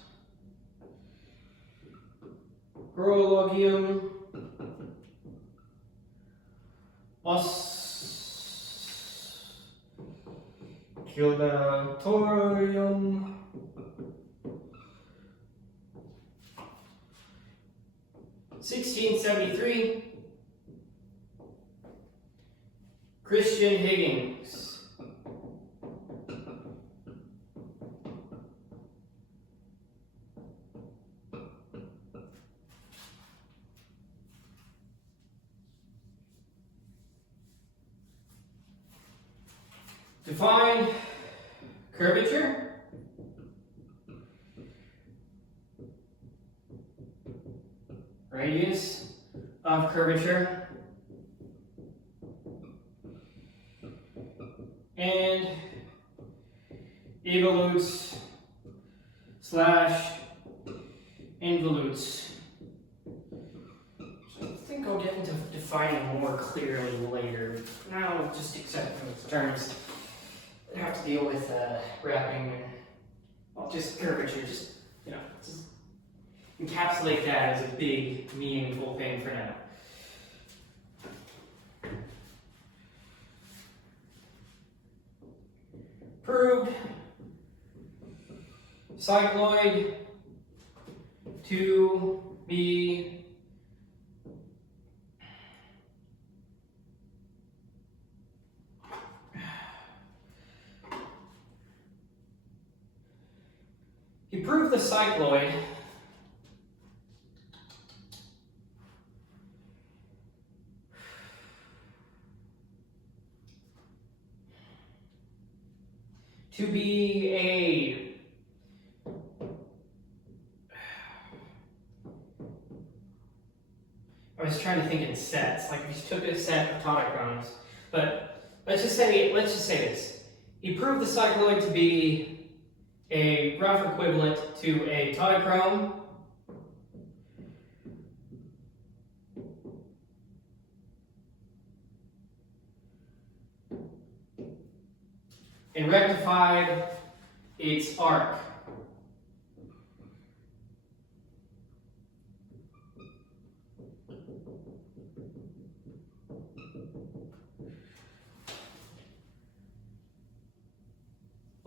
Horologium. Oscillatorium. (1673). Christian Huygens. Define curvature, radius of curvature, and evolutes / involutes. So I think I'll get into defining more clearly later. Now just accept those terms. I have to deal with wrapping and well, just curvature, just encapsulate that as a big, meaningful thing for now. Proved cycloid to be he proved the cycloid to be a I was trying to think in sets, like if you took a set of tautochromes, but let's just say this. He proved the cycloid to be a rough equivalent to a tautochrome and rectified its arc.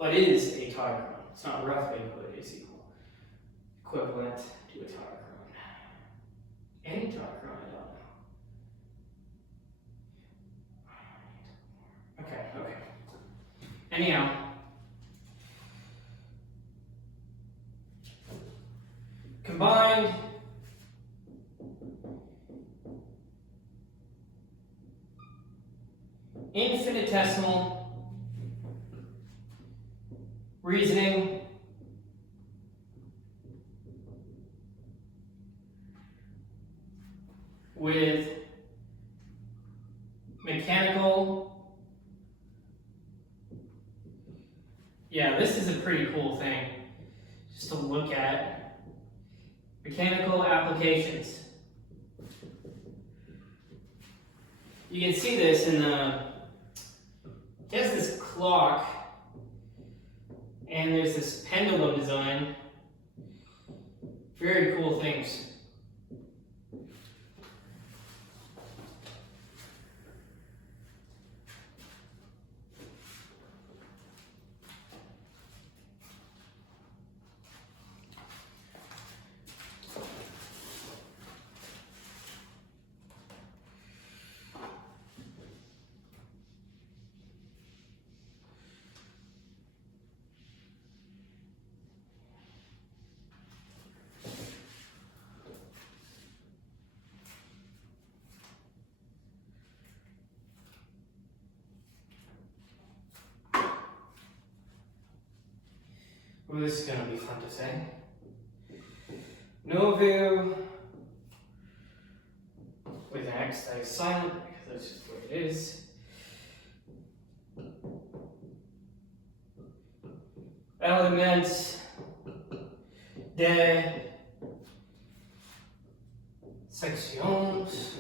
What is a tautochrome? It's not roughly, but it is equivalent to a tautochrome. Any tautochrome, I don't know. Okay. Anyhow. Combined infinitesimal reasoning with mechanical. Yeah, this is a pretty cool thing just to look at. Mechanical applications. You can see this in the, it has this clock and there's this pendulum design. Very cool things. Well, this is going to be fun to say. Novu with an X that is silent because that's just what it is. Elements de sections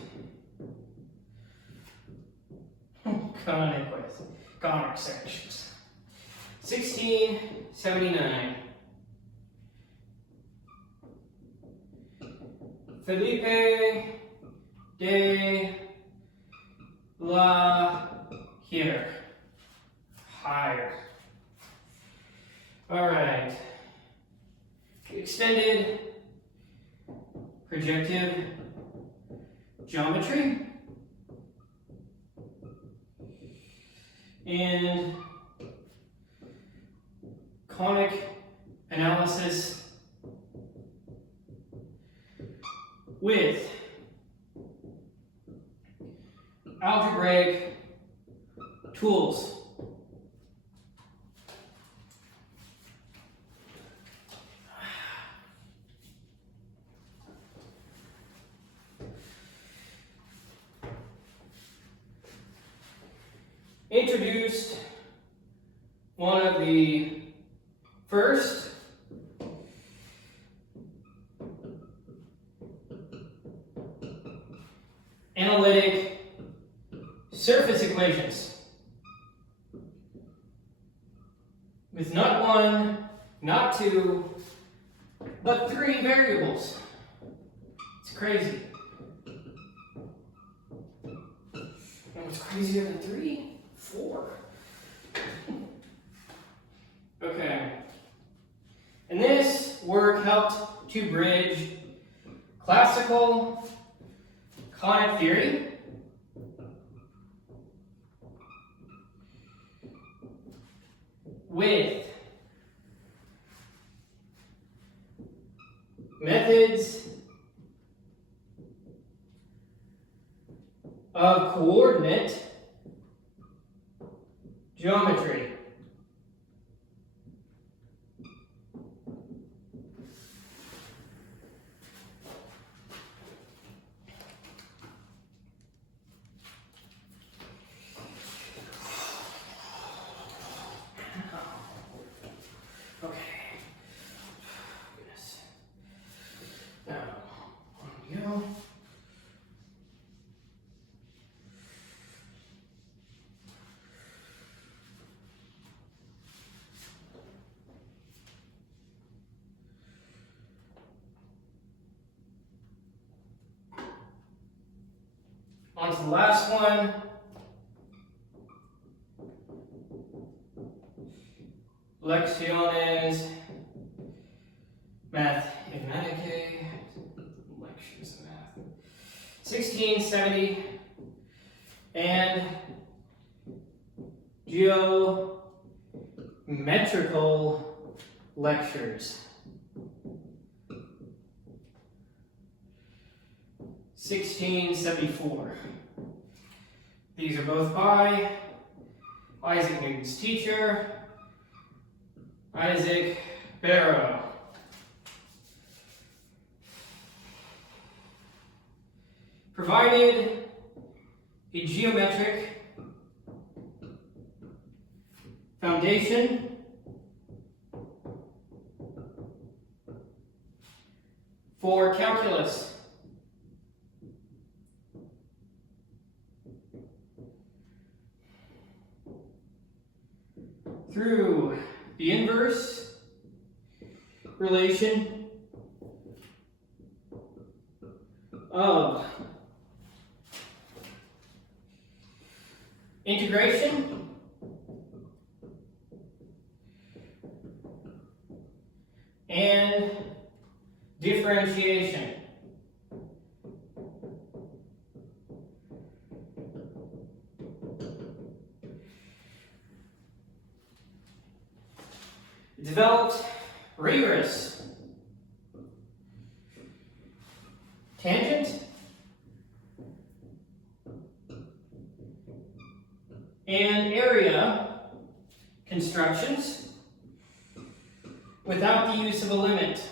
conic sections. 1679. Felipe de la Hire. All right. Extended projective geometry and conic analysis with algebraic tools. Introduced one of the first analytic surface equations with not one, not two, but three variables. It's crazy. And what's crazier than three? 4. Okay. And then to bridge classical conic theory with methods of coordinate geometry. Okay. Goodness. Now, on we go. On to the last one. Lecciones Mathematicae, lectures of math, 1670, and geometrical lectures, 1674. These are both by Isaac Newton's teacher, Isaac Barrow. Provided a geometric foundation for calculus. Through the inverse relation of integration and differentiation. Developed rigorous tangent and area constructions without the use of a limit.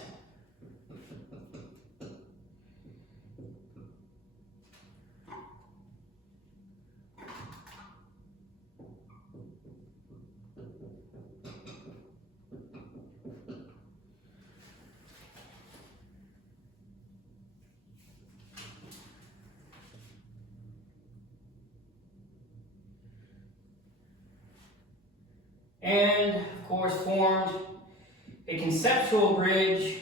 And, of course, formed a conceptual bridge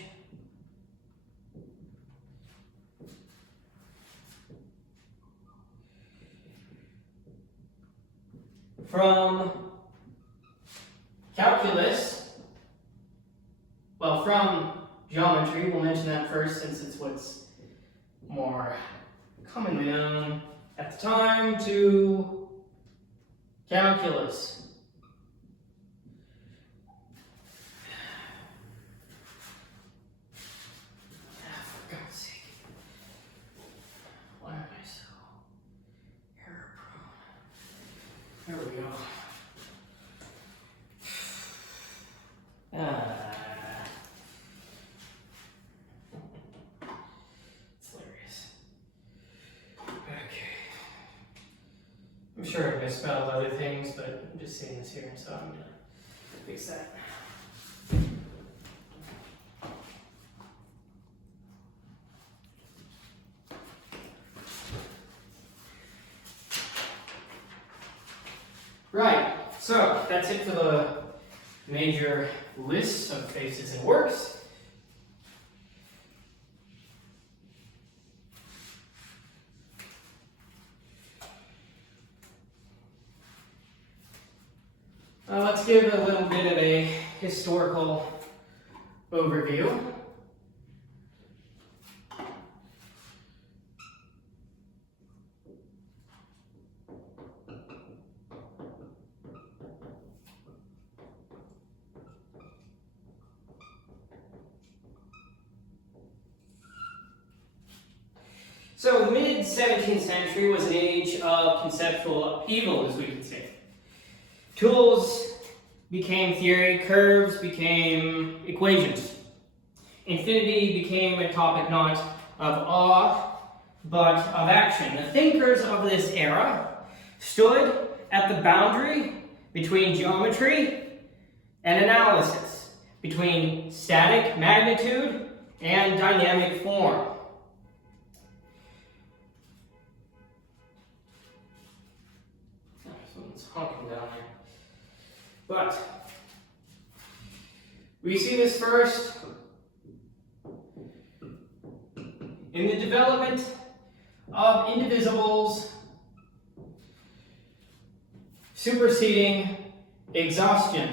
from calculus, well, from geometry, we'll mention that first since it's what's more commonly known at the time, to calculus. There we go. It's hilarious. Okay. I'm sure I misspelled other things, but I'm just seeing this here, so I'm gonna fix that. Right, so that's it for the major lists of faces and works. Let's give a little bit of a historical overview. So the mid-17th century was an age of conceptual upheaval, as we could say. Tools became theory, curves became equations. Infinity became a topic not of awe, but of action. The thinkers of this era stood at the boundary between geometry and analysis, between static magnitude and dynamic form. Someone's honking down there. But we see this first in the development of indivisibles superseding exhaustion.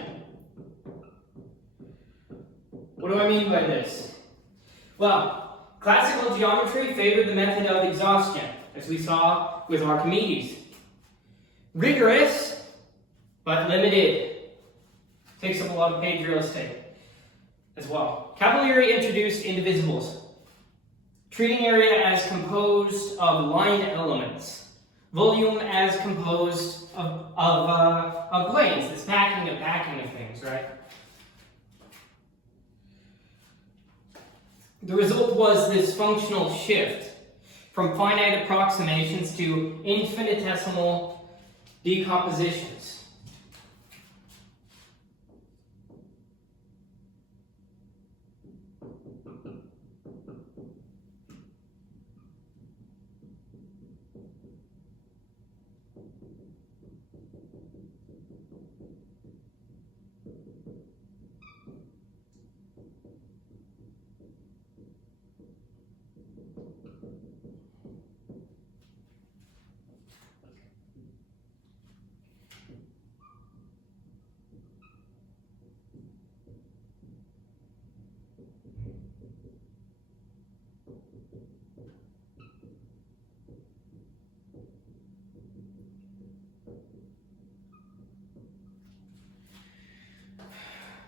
What do I mean by this? Well, classical geometry favored the method of exhaustion, as we saw with Archimedes. Rigorous, but limited. Takes up a lot of page real estate as well. Cavalieri introduced indivisibles, treating area as composed of line elements, volume as composed of planes, this packing of things, right? The result was this functional shift from finite approximations to infinitesimal decompositions.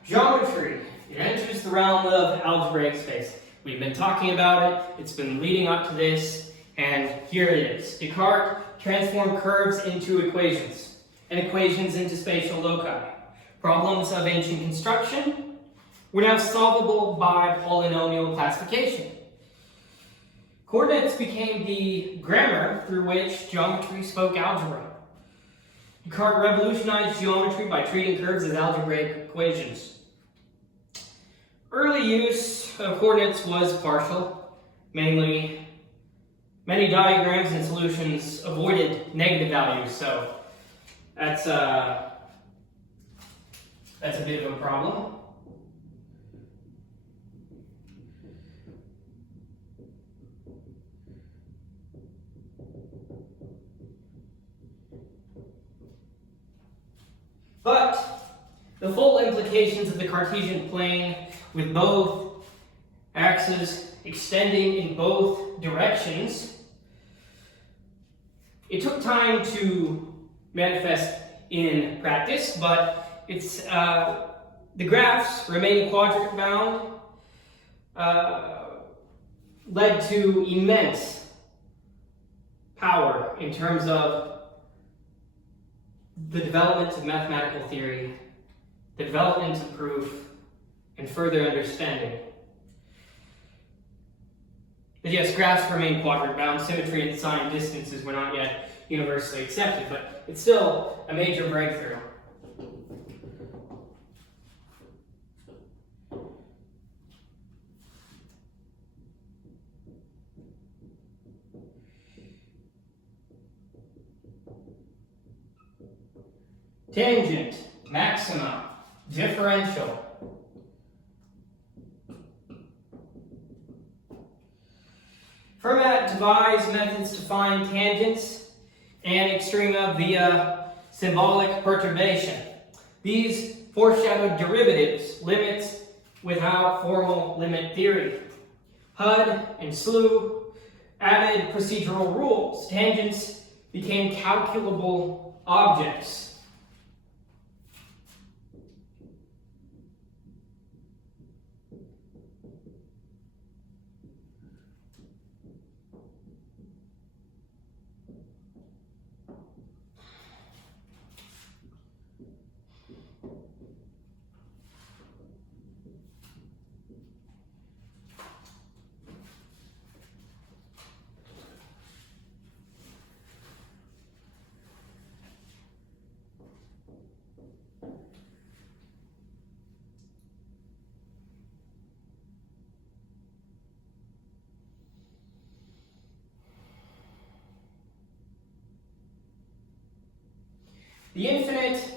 Geometry. It enters the realm of algebraic space. We've been talking about it, it's been leading up to this, and here it is. Descartes transformed curves into equations, and equations into spatial loci. Problems of ancient construction were now solvable by polynomial classification. Coordinates became the grammar through which geometry spoke algebra. Descartes revolutionized geometry by treating curves as algebraic equations. Early use of coordinates was partial, mainly many diagrams and solutions avoided negative values, so that's a bit of a problem. But the full implications of the Cartesian plane with both axes extending in both directions, it took time to manifest in practice, but it's the graphs remaining quadrant bound led to immense power in terms of the development of mathematical theory, the development of proof, and further understanding. But yes, graphs remain quadrant bound. Symmetry and sign distances were not yet universally accepted, but it's still a major breakthrough. Tangent, maxima, differential. Fermat devised methods to find tangents and extrema via symbolic perturbation. These foreshadowed derivatives, limits without formal limit theory. Hud and Slew added procedural rules. Tangents became calculable objects. The infinite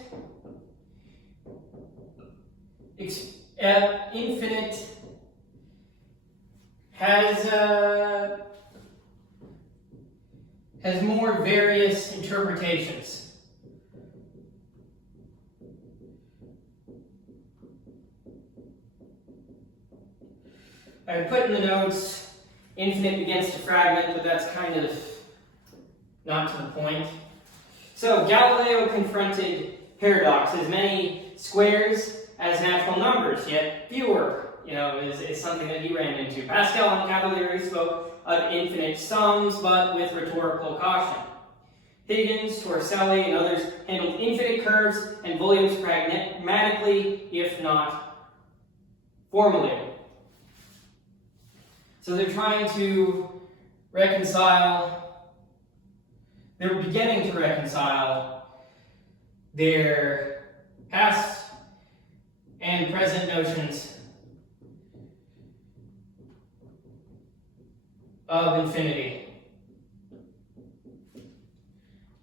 has more various interpretations. I put in the notes infinite begins to fragment, but that's kind of not to the point. So Galileo confronted paradox, as many squares as natural numbers, yet fewer, is something that he ran into. Pascal and Cavalieri spoke of infinite sums, but with rhetorical caution. Huygens, Torricelli, and others handled infinite curves and volumes pragmatically, if not formally. So they're trying to reconcile, they're beginning to reconcile their past and present notions of infinity.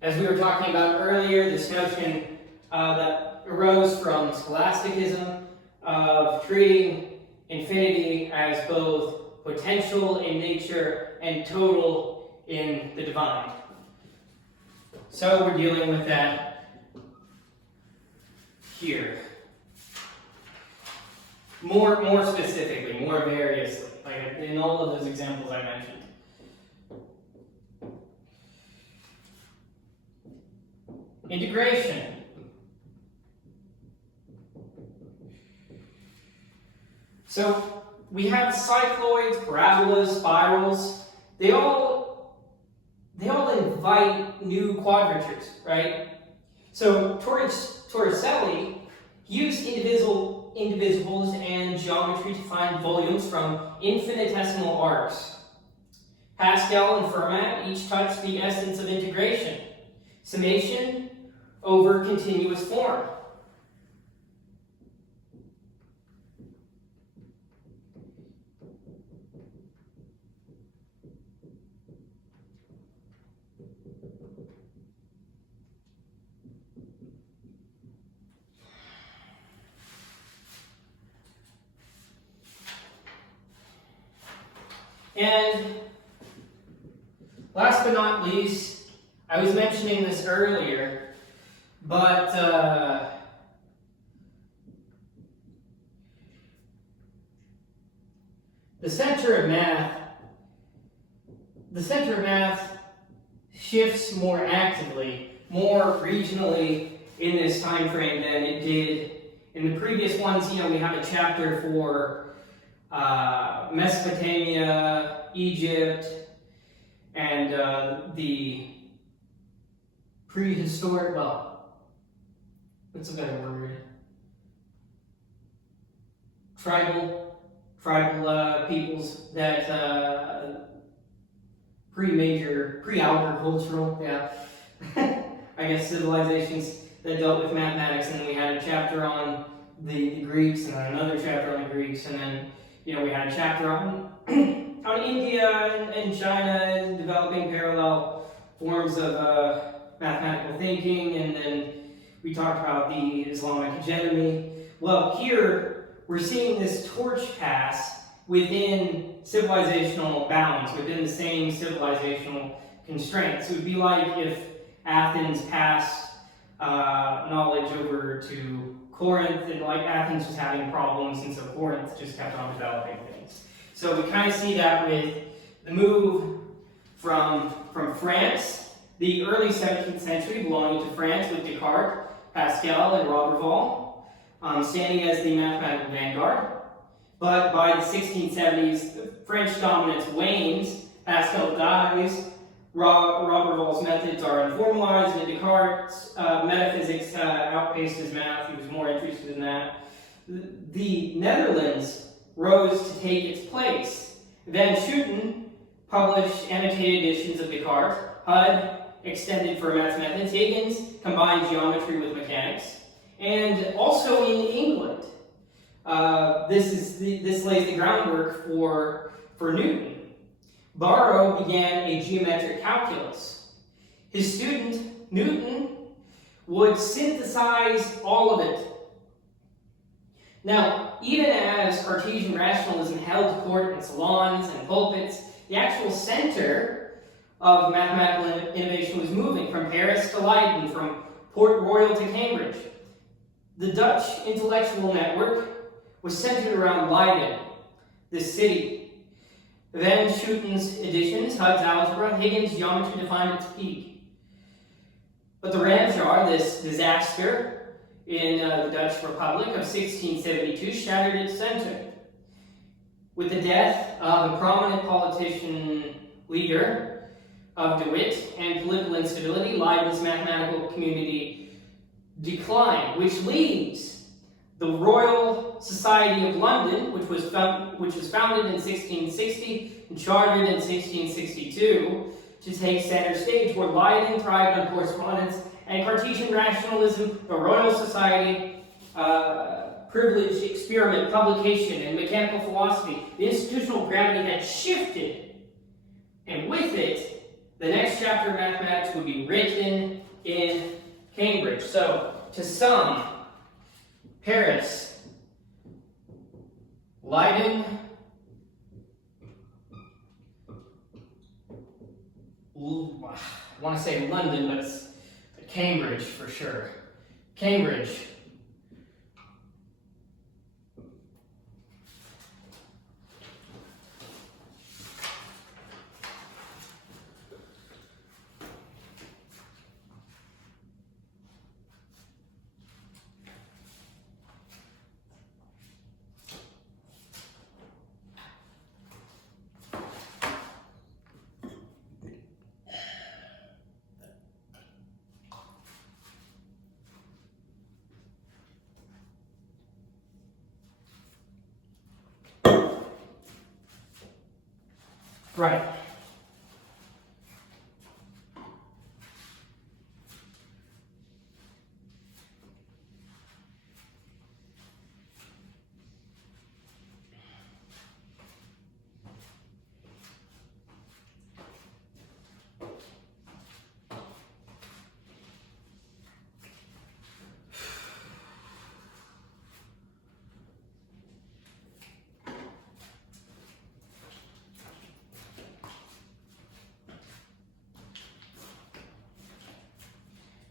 As we were talking about earlier, this notion that arose from scholasticism of treating infinity as both potential in nature and total in the divine. So we're dealing with that here. More specifically, more variously, like in all of those examples I mentioned. Integration. So we have cycloids, parabolas, spirals. They all invite new quadratures, right? So Torricelli used indivisibles and geometry to find volumes from infinitesimal arcs. Pascal and Fermat each touched the essence of integration, summation over continuous form. And last but not least, I was mentioning this earlier, but the center of math shifts more actively, more regionally in this time frame than it did in the previous ones. We have a chapter for Mesopotamia, Egypt, and the prehistoric, what's a better word? Tribal peoples that pre-agricultural, I guess civilizations that dealt with mathematics, and then we had a chapter on the Greeks, and then another chapter on the Greeks, and then we had a chapter on India and China developing parallel forms of mathematical thinking, and then we talked about the Islamic hegemony. Well, here we're seeing this torch pass within civilizational bounds, within the same civilizational constraints. It would be like if Athens passed knowledge over to Corinth, and like Athens was having problems, and so Corinth just kept on developing things. So we kind of see that with the move from France, the early 17th century belonging to France with Descartes, Pascal, and Roberval, standing as the mathematical vanguard. But by the 1670s, the French dominance wanes, Pascal dies, Roberval's methods are informalized, and Descartes' metaphysics outpaced his math. He was more interested in that. The Netherlands rose to take its place. Van Schooten published annotated editions of Descartes. Hud extended Fermat's methods. Huygens combined geometry with mechanics. And also in England, this lays the groundwork for Newton. Barrow began a geometric calculus. His student, Newton, would synthesize all of it. Now, even as Cartesian rationalism held court in salons and pulpits, the actual center of mathematical innovation was moving from Paris to Leyden, from Port Royal to Cambridge. The Dutch intellectual network was centered around Leyden, this city. Van Schooten's editions, Hugg's algebra, Huygens' geometry defined its peak. But the Ramjar, this disaster in the Dutch Republic of 1672, shattered its center. With the death of a prominent politician leader of de Witt and political instability, Leiden's mathematical community declined, which leaves the Royal Society of London, which was founded in 1660 and chartered in 1662, to take center stage, where Leyden thrived on correspondence and Cartesian rationalism, the Royal Society, privileged experiment, publication, and mechanical philosophy. The institutional gravity had shifted, and with it, the next chapter of mathematics would be written in Cambridge. So, to sum, Paris, Leyden, I want to say London, but it's Cambridge for sure. Cambridge. Right.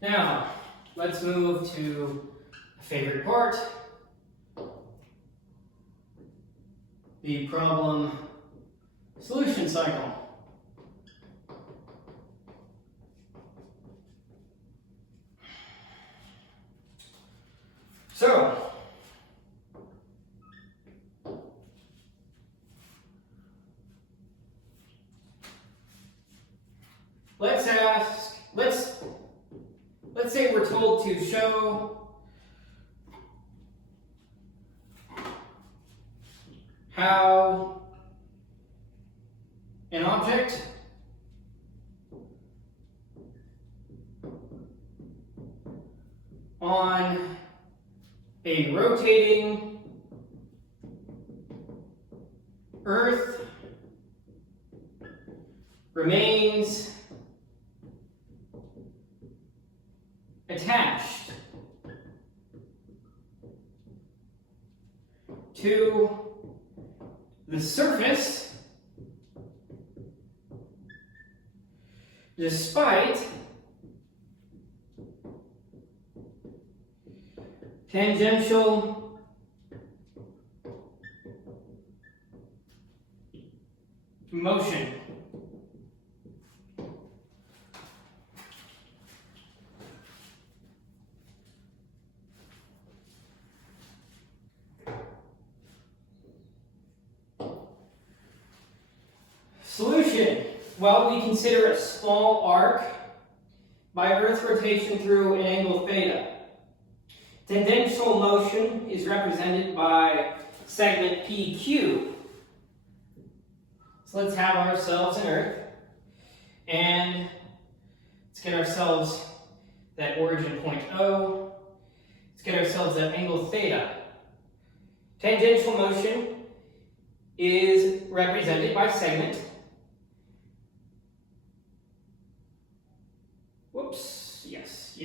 Now, let's move to a favorite part, the problem solution cycle. So, let's say we're told to show how an object on a rotating Earth remains attached to the surface despite tangential motion. Solution. Well, we consider a small arc by Earth rotation through an angle theta. Tangential motion is represented by segment PQ. So let's have ourselves an Earth, and let's get ourselves that origin point O. Let's get ourselves that angle theta. Tangential motion is represented by segment. Whoops, yes.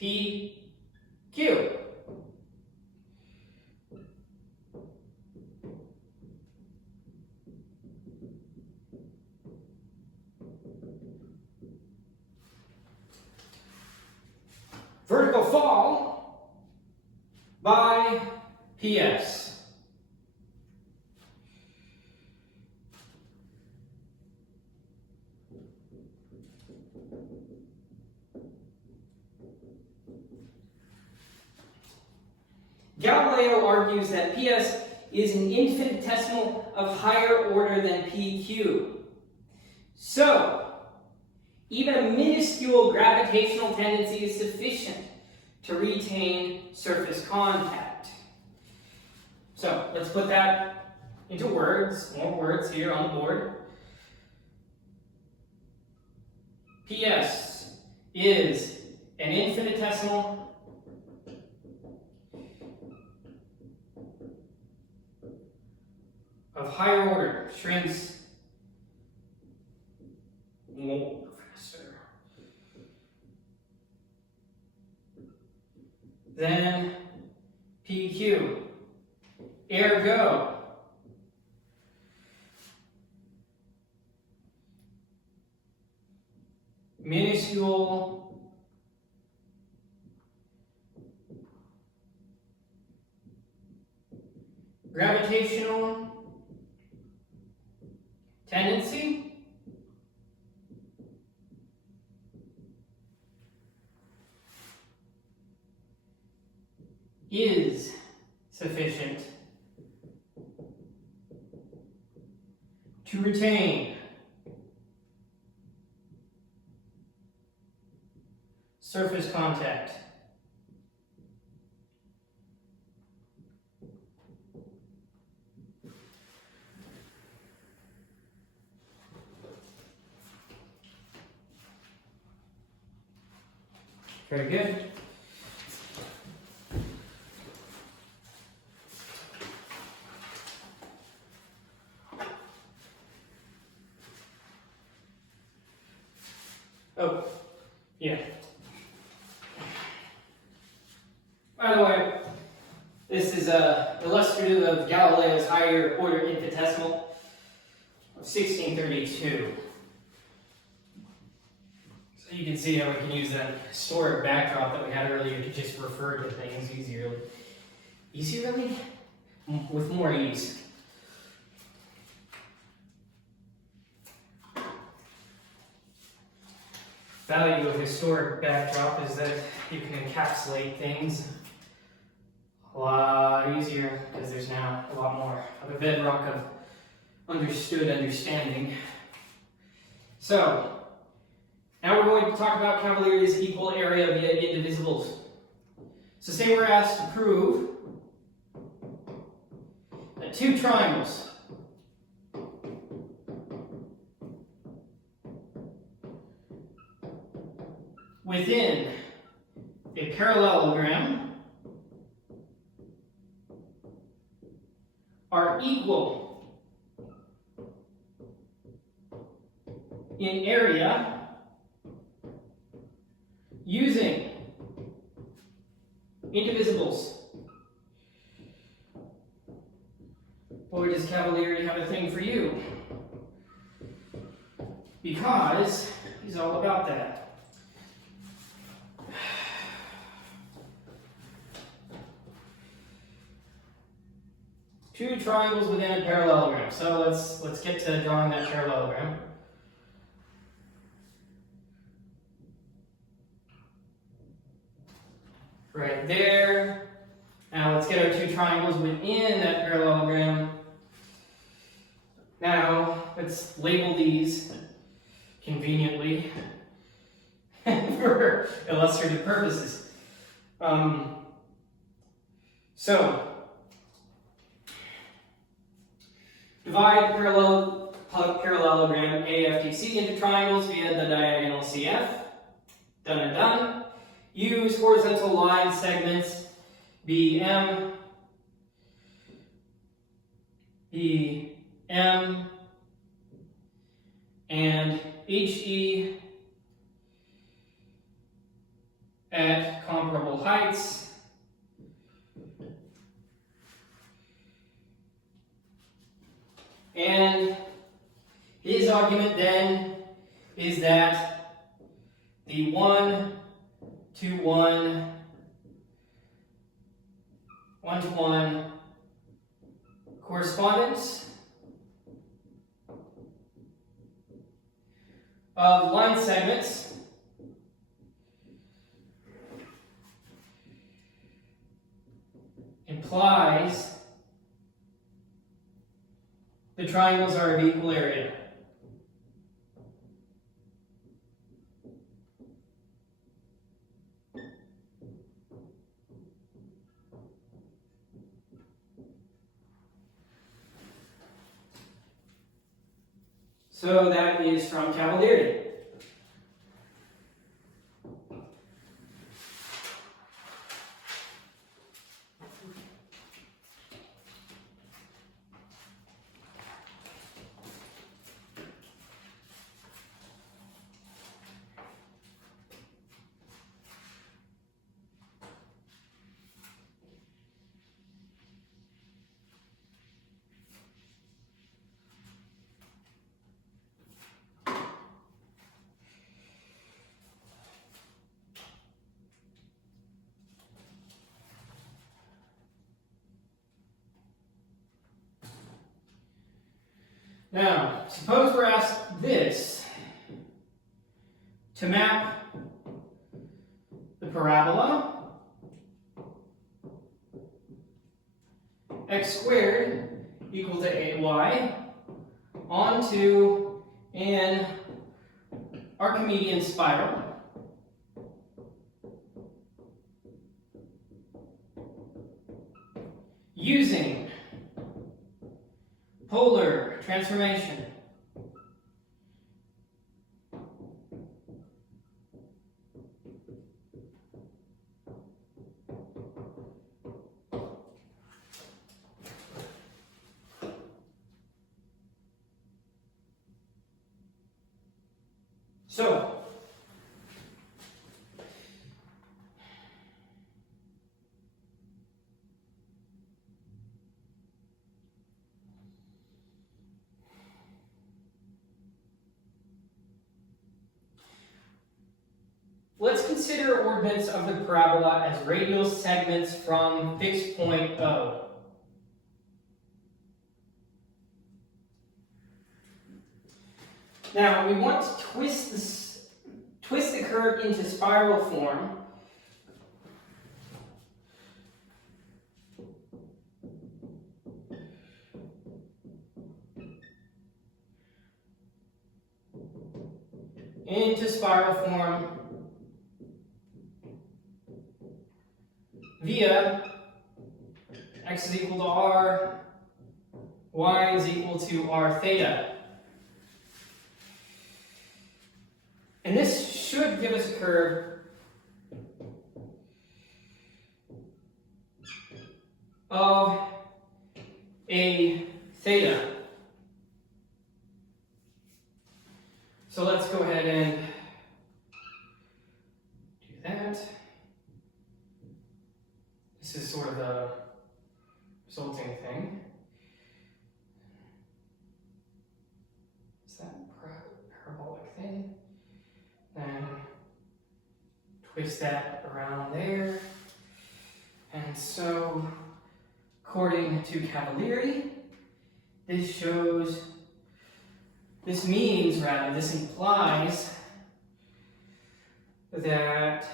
PQ. Vertical fall by PS. Galileo argues that PS is an infinitesimal of higher order than PQ. So, even a minuscule gravitational tendency is sufficient to retain surface contact. So, let's put that into words, more words here on the board. PS is an infinitesimal of higher order, shrinks more faster than PQ. Ergo, minuscule gravitational tendency is sufficient to retain surface contact. Very good. Oh, yeah. By the way, this is illustrative of Galileo's higher order infinitesimal of 1632. So you can see how we can use that historic backdrop that we had earlier to just refer to things easily. With more ease. Value of historic backdrop is that you can encapsulate things a lot easier because there's now a lot more of a bedrock of understood understanding. So, now we're going to talk about Cavalieri's equal area via indivisibles. So say we're asked to prove that two triangles within a parallelogram are equal in area using indivisibles. Boy, does Cavalieri have a thing for you, because he's all about that. Two triangles within a parallelogram. So let's get to drawing that parallelogram. Right there. Now let's get our two triangles within that parallelogram. Now let's label these conveniently for illustrative purposes. Divide parallelogram AFTC into triangles via the diagonal CF. Done and done. Use horizontal line segments BM, BM, and HE at comparable heights. And his argument then is that the 1-to-1, 1-to-1 correspondence of line segments implies the triangles are of equal area. So that is from Cavalieri. Now, suppose we're asked this, to map the parabola x squared equal to ay onto an Archimedean spiral using polar transformation. So, let's consider ordinates of the parabola as radial segments from fixed point O. Now, we want to twist the curve into spiral form. Into spiral form via x is equal to r, y is equal to r theta. And this should give us a curve of a theta. So let's go ahead and do that. This is sort of the resulting thing. Is that parabolic thing? And twist that around there. And so, according to Cavalieri, this implies that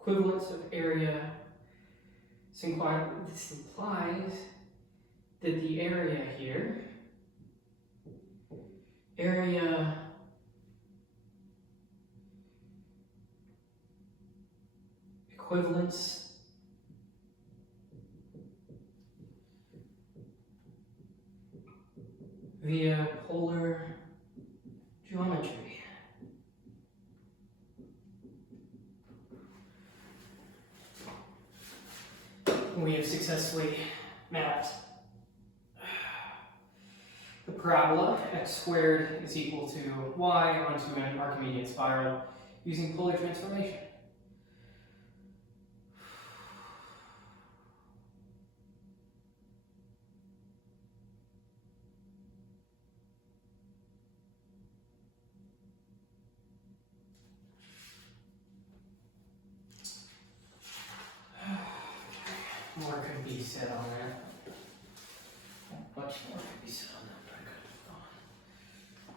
equivalence of area, this implies that the area here, equivalence via polar geometry. We have successfully mapped the parabola x squared is equal to y onto an Archimedean spiral using polar transformation. More could be said on that. Much more could be said on that, but I could have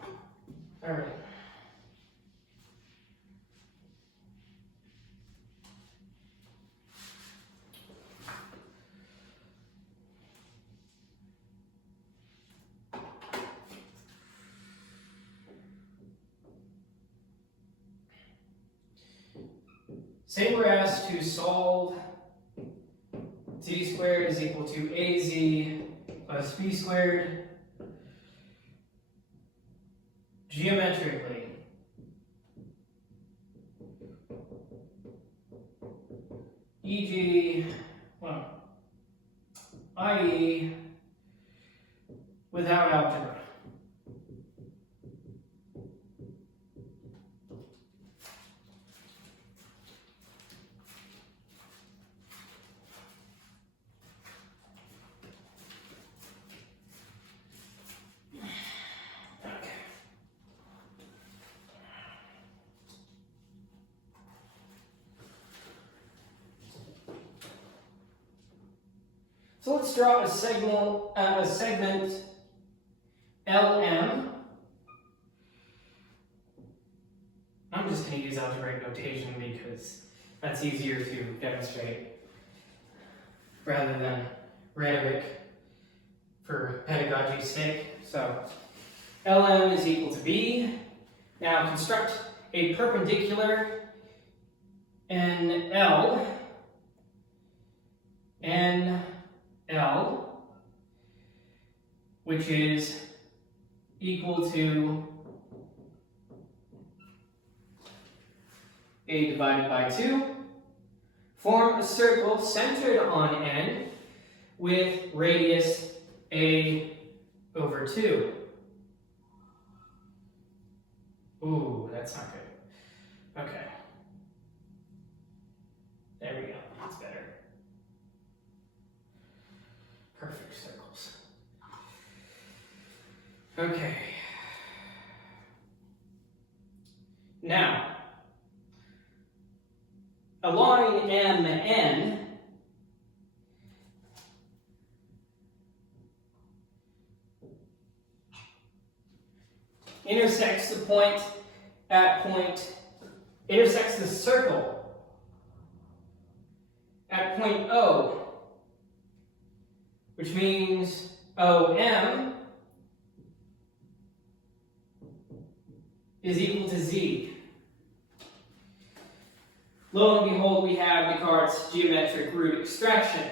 gone. All right. Say we're asked to solve z squared is equal to az plus b squared geometrically. E.g., well, i.e., without algebra. So let's draw a segment LM. I'm just going to use algebraic notation because that's easier to demonstrate rather than rhetoric for pedagogy's sake. So LM is equal to B. Now construct a perpendicular NL which is equal to A divided by 2. Form a circle centered on N with radius A over 2. Ooh, that's not good. Okay. There we go. That's better. Perfect circles. Okay. Now, a line MN intersects the point intersects the circle at point O, which means OM is equal to Z. Lo and behold, we have Descartes' geometric root extraction.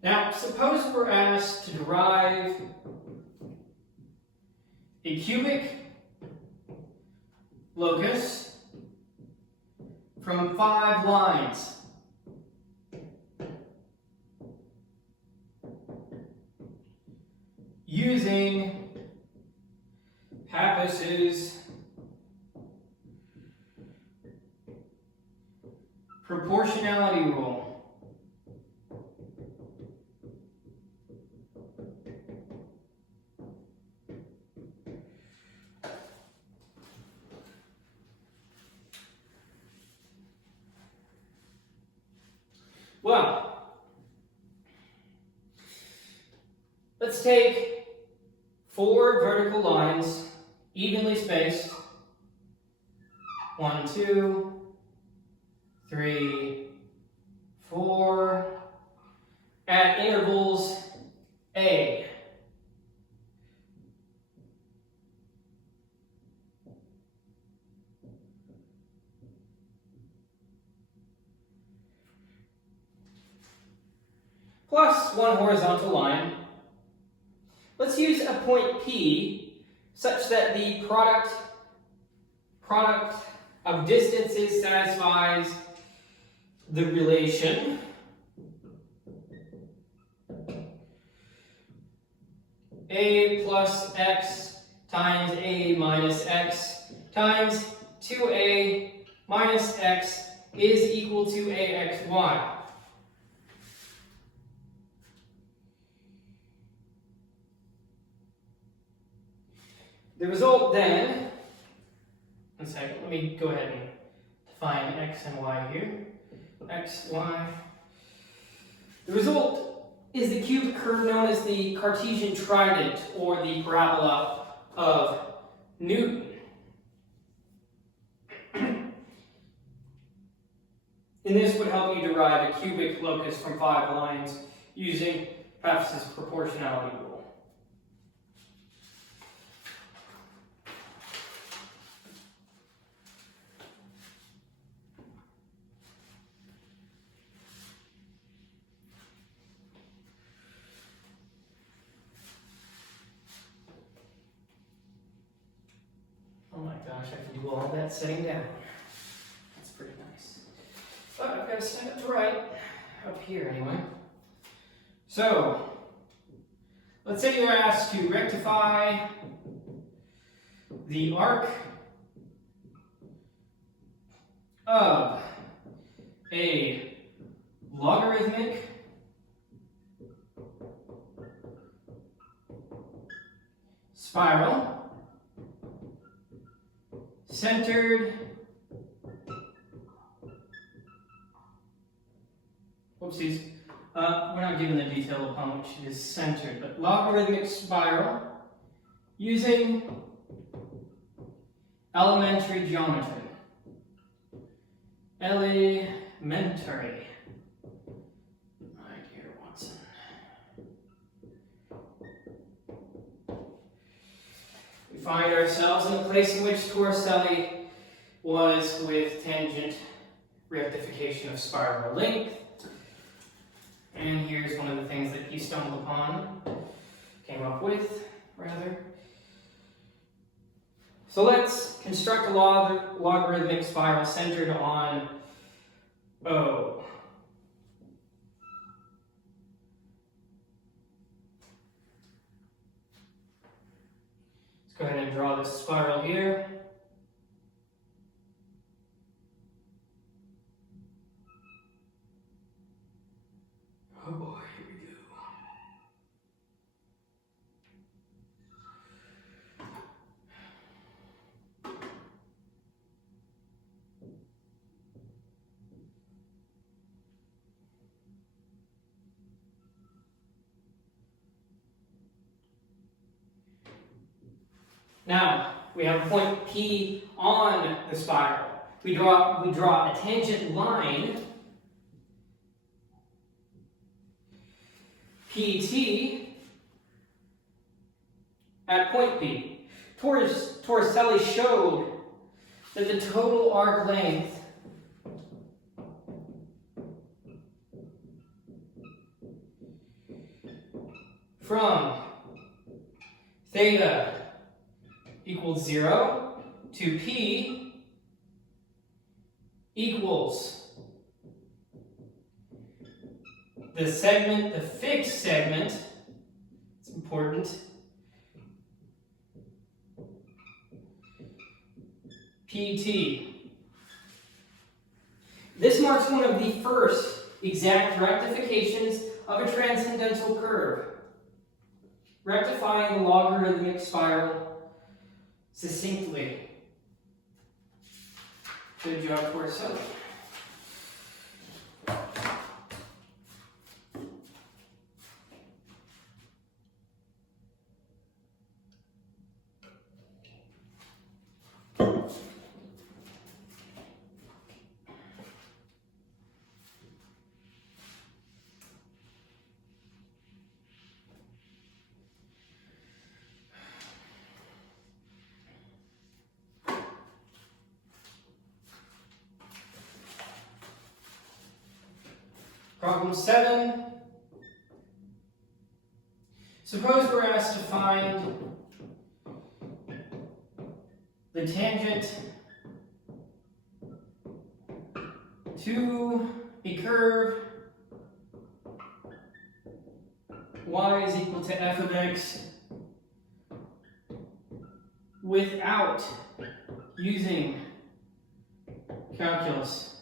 Now, suppose we're asked to derive a cubic locus from 5 lines. Using Pappus's proportionality rule. Well, let's take 4 vertical lines, evenly spaced. 1, 2, 3, plus one horizontal line. Let's use a point P such that the product of distances satisfies the relation a plus x times a minus x times 2a minus x is equal to axy. The result then, one second, let me go ahead and define x and y here. X, y. The result is the cubic curve known as the Cartesian trident, or the parabola of Newton. And this would help you derive a cubic locus from 5 lines using Pappus's proportionality rule. Oh my gosh, I can do all that sitting down. That's pretty nice. But I've got to stand up to write, up here anyway. So, let's say you're asked to rectify the arc of a logarithmic spiral centered, whoopsies, we're not given the detail upon which it is centered, but logarithmic spiral using elementary geometry. Elementary. My dear Watson. We find ourselves in a place in which Torricelli was with tangent rectification of spiral length. And here's one of the things that he stumbled upon, came up with, rather. So let's construct a logarithmic spiral centered on O. Let's go ahead and draw this spiral here. Oh boy, here we go. Now, we have a point P on the spiral. We draw a tangent line PT at point P. Torricelli showed that the total arc length from theta equals 0 to P equals the segment, the fixed segment, it's important, PT. This marks one of the first exact rectifications of a transcendental curve, rectifying the logarithmic spiral succinctly. Good job, Torricelli. Problem 7, Suppose we're asked to find the tangent to a curve y is equal to f of x without using calculus.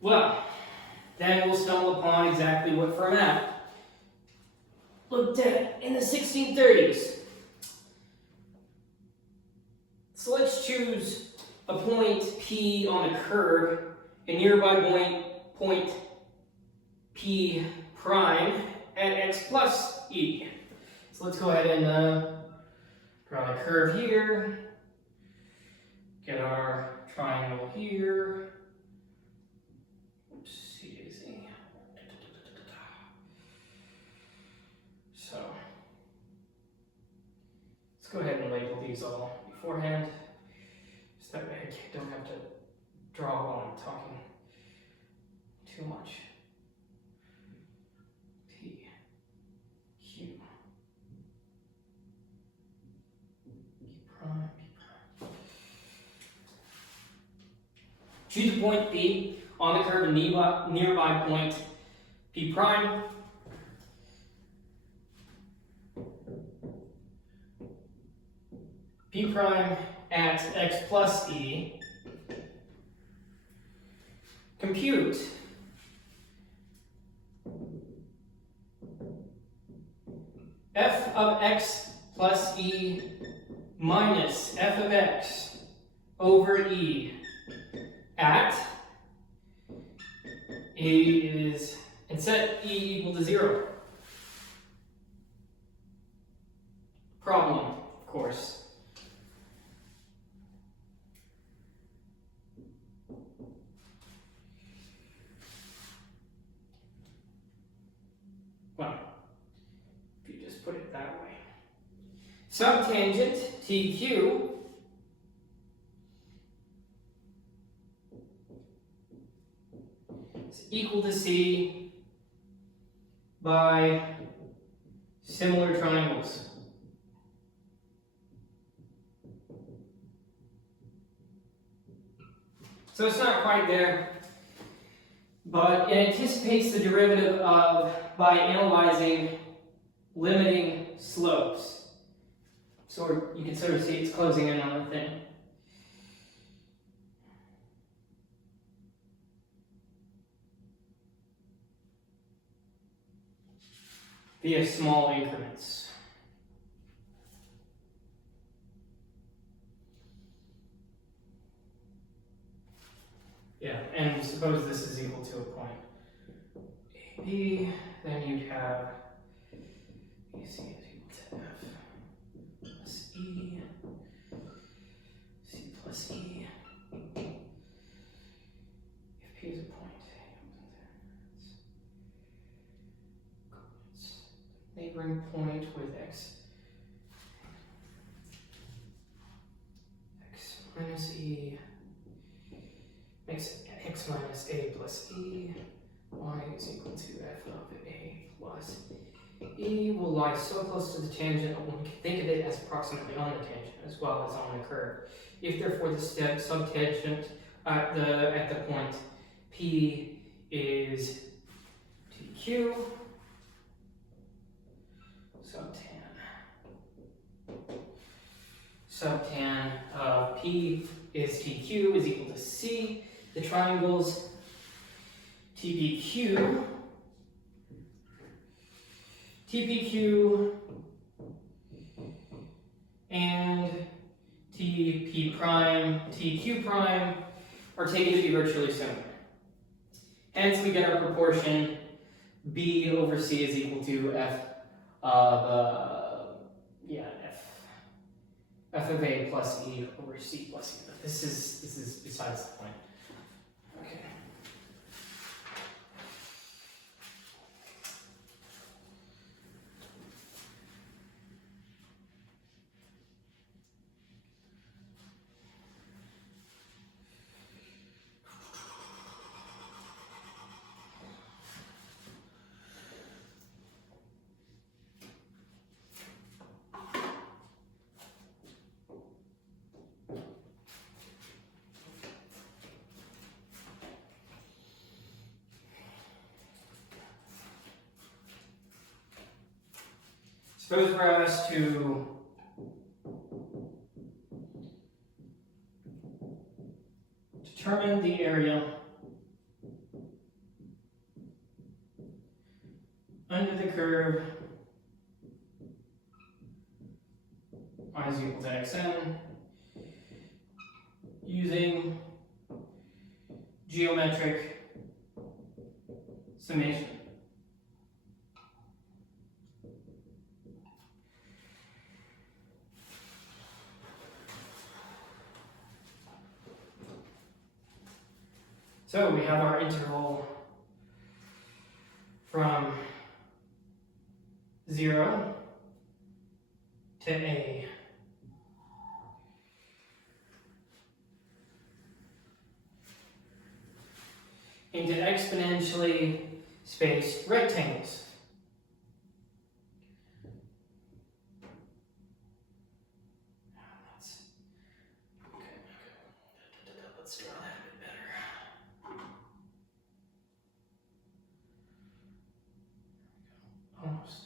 Well, then we'll stumble upon exactly what Fermat looked at in the 1630s. So let's choose a point P on the curve, a nearby point P prime at x plus e. So let's go ahead and draw a curve here, get our triangle here. So let's go ahead and label these all beforehand, so that way I don't have to draw while I'm talking too much. P, Q, P prime, P prime. Choose a point P on the curve, a nearby point P prime. P prime at x plus e. Compute f of x plus e minus f of x over e at e is, and set e equal to 0. Problem, of course. Well, if you just put it that way. Subtangent TQ is equal to C by similar triangles. So it's not quite there, but it anticipates the derivative of by analyzing limiting slopes. So you can sort of see it's closing in on the thing. Via small increments. Yeah, and suppose this is equal to a point AB, then you'd have AC is equal to F plus E, C plus E. If P is a point, neighboring point with x minus E makes x minus A plus E, y is equal to f of A plus E will lie so close to the tangent that one can think of it as approximately on the tangent as well as on the curve. If therefore the subtangent at the point P is TQ, subtan of P is TQ is equal to C. The triangles TPQ, and TP prime, TQ prime are taken to be virtually similar. Hence we get our proportion B over C is equal to F of F of A plus E over C plus E. But this is besides the point. Okay. Suppose we're asked to determine the area under the curve y is equal to xn using geometric summation. So we have our interval from 0 to a. Into exponentially spaced rectangles. Let's draw that a bit better. Almost.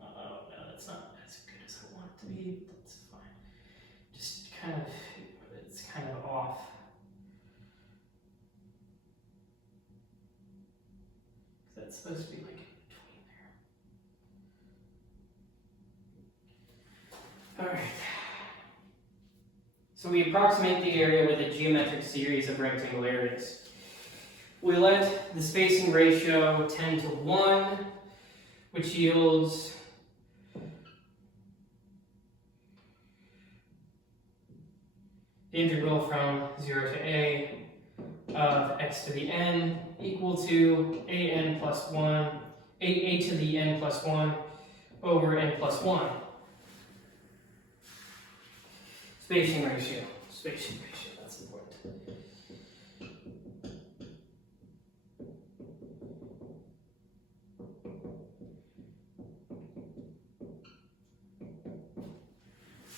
Oh no, that's not as good as I want it to be. That's fine. Just kind of, it's kind of off. That's supposed to be like in between there. Alright. So we approximate the area with a geometric series of rectangle areas. We let the spacing ratio tend to 1, which yields the integral from 0 to a of x to the n equal to a to the n plus 1 over n plus 1. Spacing ratio, that's important.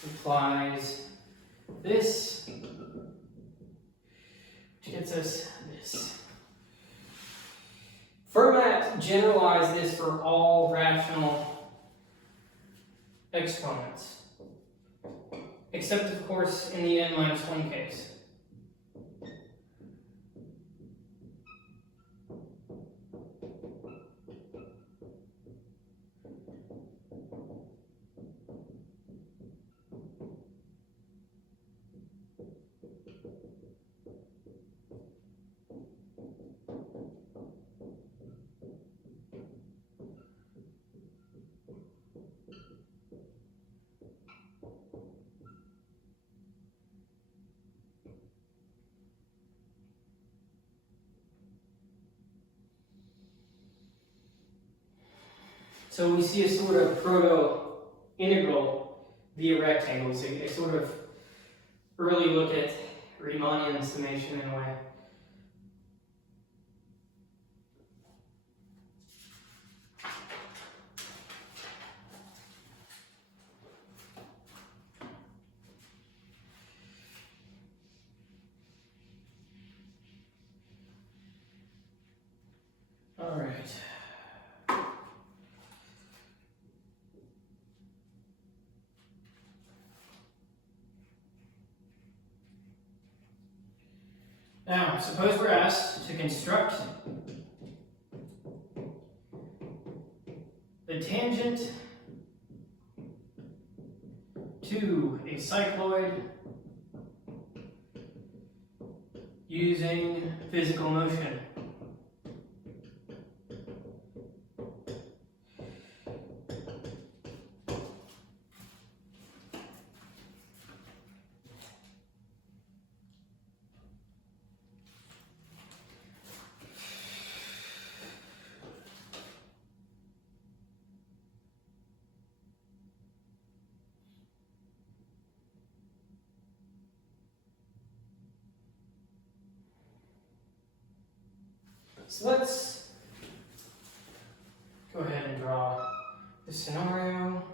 Implies this, which gets us this. Fermat generalized this for all rational exponents, except of course in the n-1 case. So we see a sort of proto-integral via rectangles, a sort of early look at Riemannian summation in a way. All right. Now, suppose we're asked to construct the tangent to a cycloid using physical motion. So let's go ahead and draw the scenario.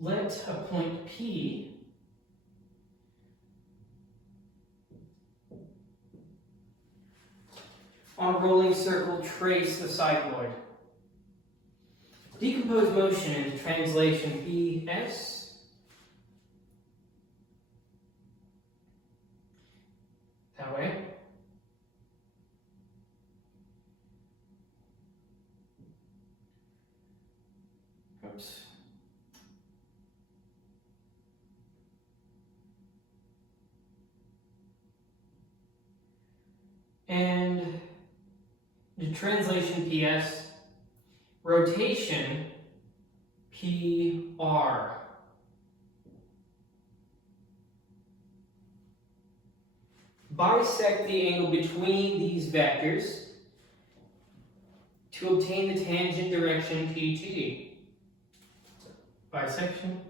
let a point P on a rolling circle trace the cycloid. Decompose motion into translation Bs. That way. Oops. And the translation PS, rotation PR. Bisect the angle between these vectors to obtain the tangent direction PT. Bisection.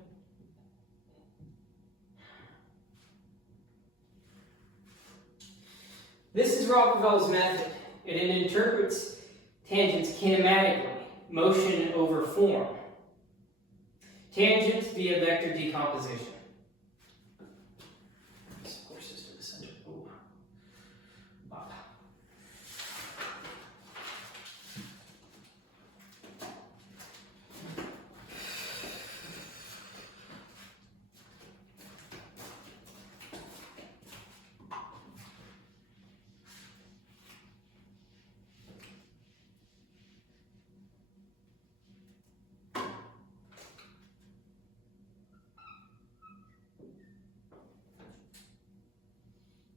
This is Rockefeller's method. It interprets tangents kinematically, motion over form. Tangents via vector decomposition. Courses to the center. Ooh. Up.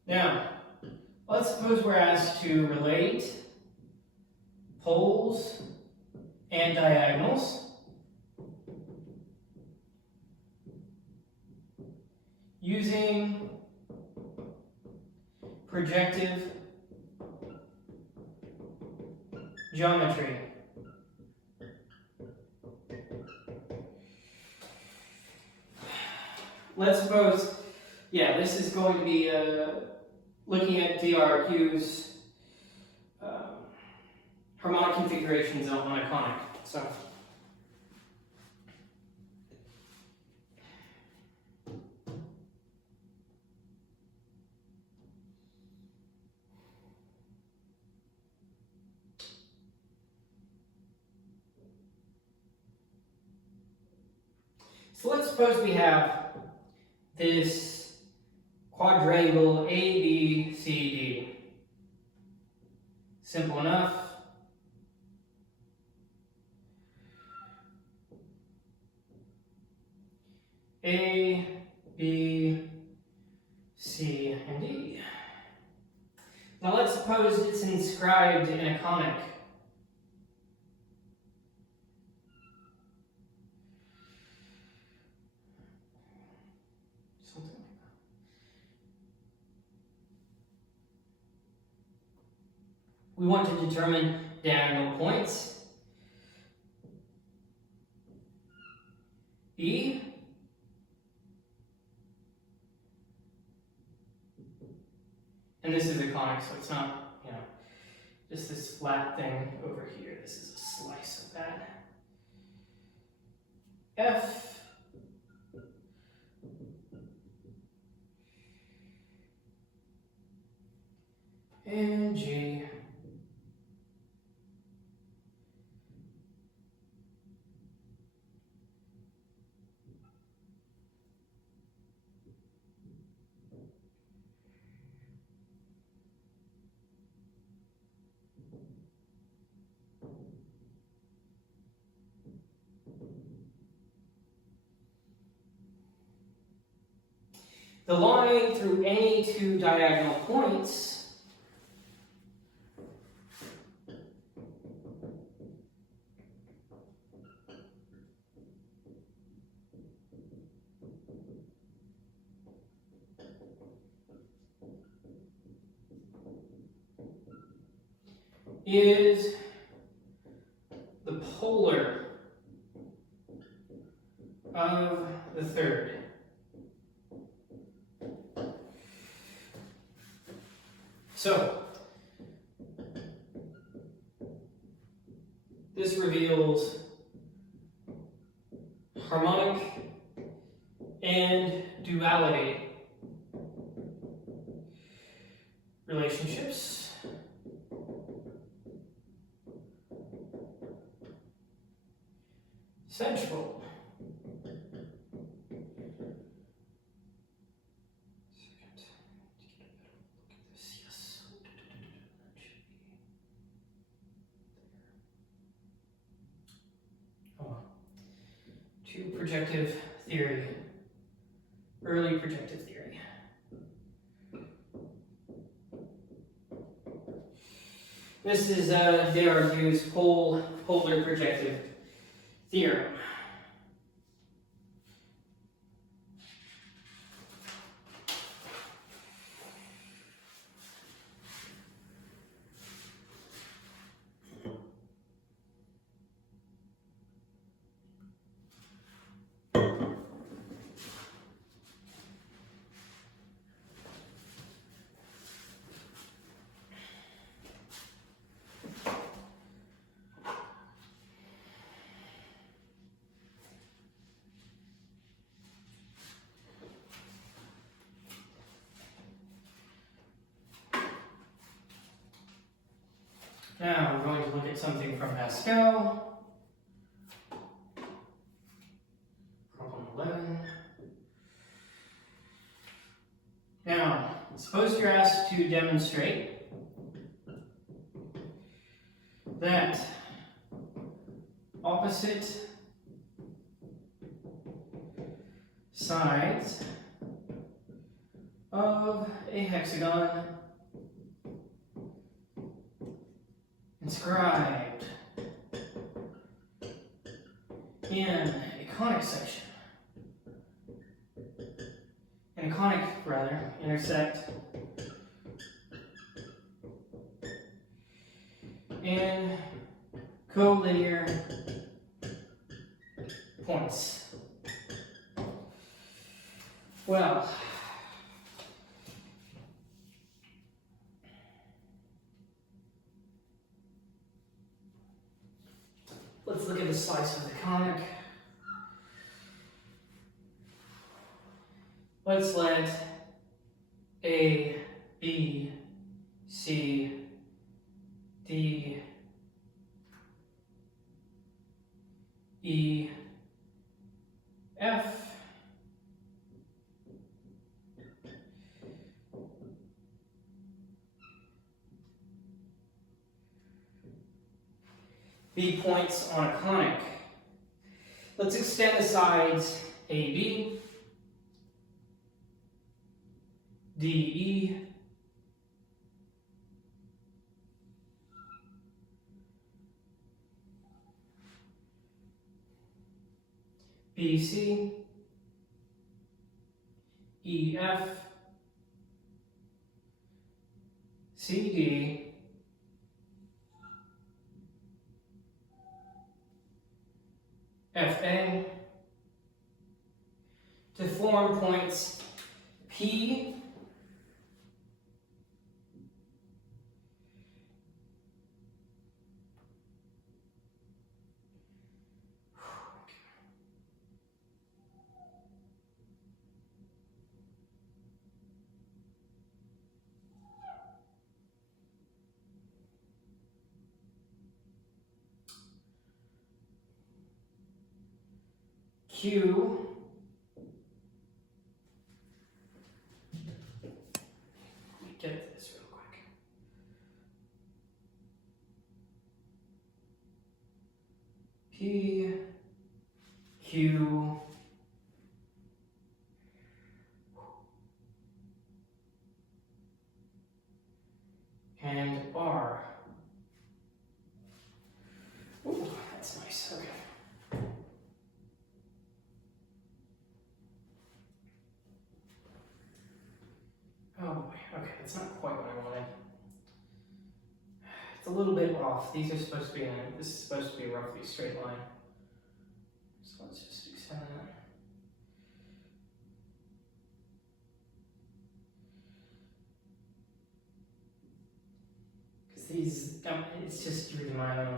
Now, let's suppose we're asked to relate poles and diagonals using projective geometry. Let's suppose, this is going to be looking at DRQ's harmonic configurations on a conic. So, let's suppose we have this quadrangle ABCD. Simple enough. A, B, C, and D. Now let's suppose it's inscribed in a conic. We want to determine diagonal points. E. And this is a conic, so it's not, just this flat thing over here. This is a slice of that. F. And G. The line through any two diagonal points is the polar of the third. So, this reveals harmonic and duality relationships. Central. To projective theory, early projective theory. This is Descartes' polar projective theorem. Now we're going to look at something from Pascal. Problem 11. Now, suppose you're asked to demonstrate that opposite sides of a hexagon inscribed in a conic section, intersect in collinear points. Well, let's look at the slice of the conic. Let's let A, B, C, D, E, F, be points on a conic. Let's extend the sides AB, DE, BC, EF, CD, FA, to form points P, Q, let me get this real quick. P, Q, and R. Ooh, that's nice. Okay. Oh boy, okay, that's not quite what I wanted. It's a little bit off. These are supposed to be this is supposed to be a roughly straight line. So let's just extend that. Because these, it's just using my own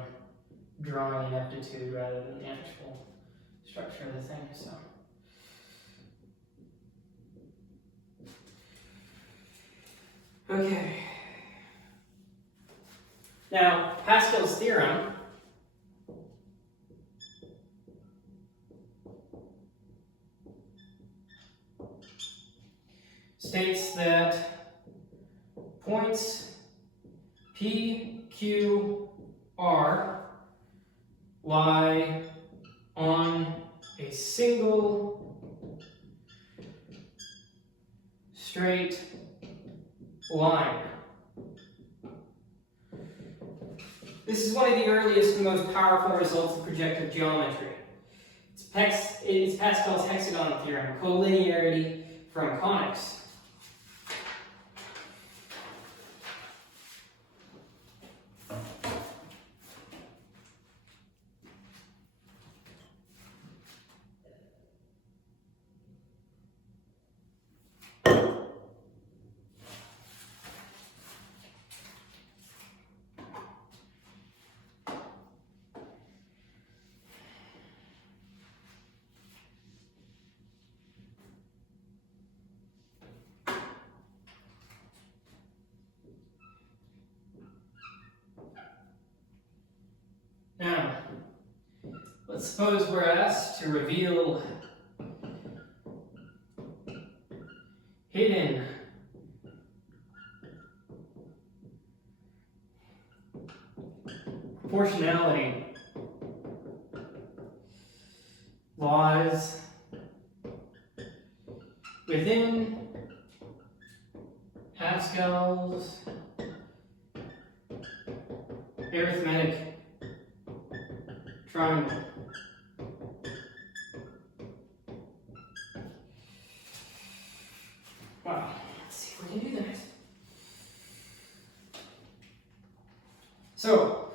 drawing aptitude rather than the actual structure of the thing, so. Okay. Now, Pascal's theorem states that points P, Q, R lie on a single straight line. This is one of the earliest and most powerful results of projective geometry. It's Pascal's hexagon theorem, collinearity from conics. Now, let's suppose we're asked to reveal hidden proportionality laws within Pascal's arithmetic triangle. Wow, let's see if we can do that. So,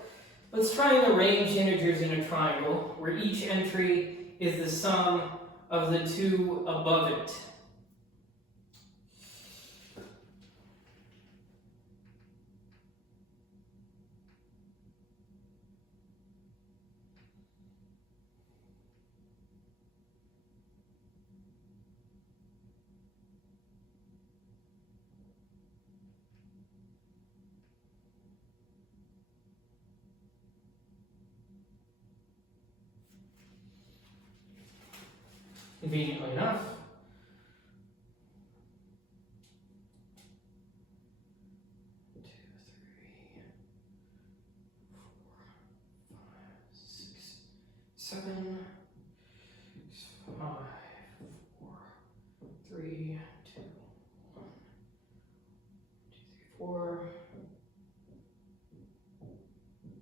let's try and arrange integers in a triangle where each entry is the sum of the two above it. Conveniently enough, seven, 5, 4, 3, 2, 1, 2, 3, 4,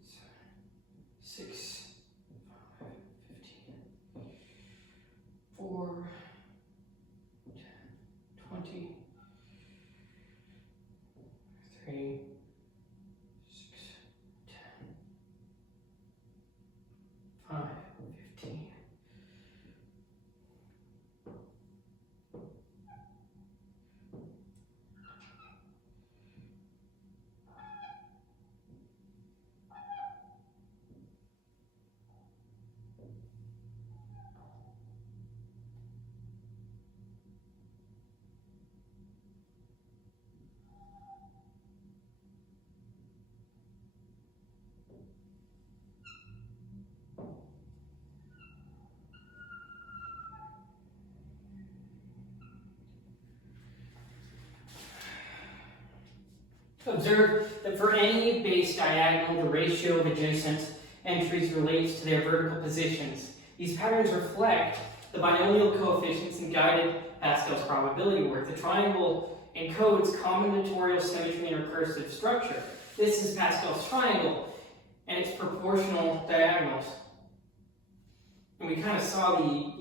7, 6, 5, 15, 4, 10, 20, 3, 6, 10, 5, 15. Observe that for any base diagonal, the ratio of adjacent entries relates to their vertical positions. These patterns reflect the binomial coefficients and guided Pascal's probability work. The triangle encodes combinatorial symmetry and recursive structure. This is Pascal's triangle, and it's proportional diagonals. And we kind of saw the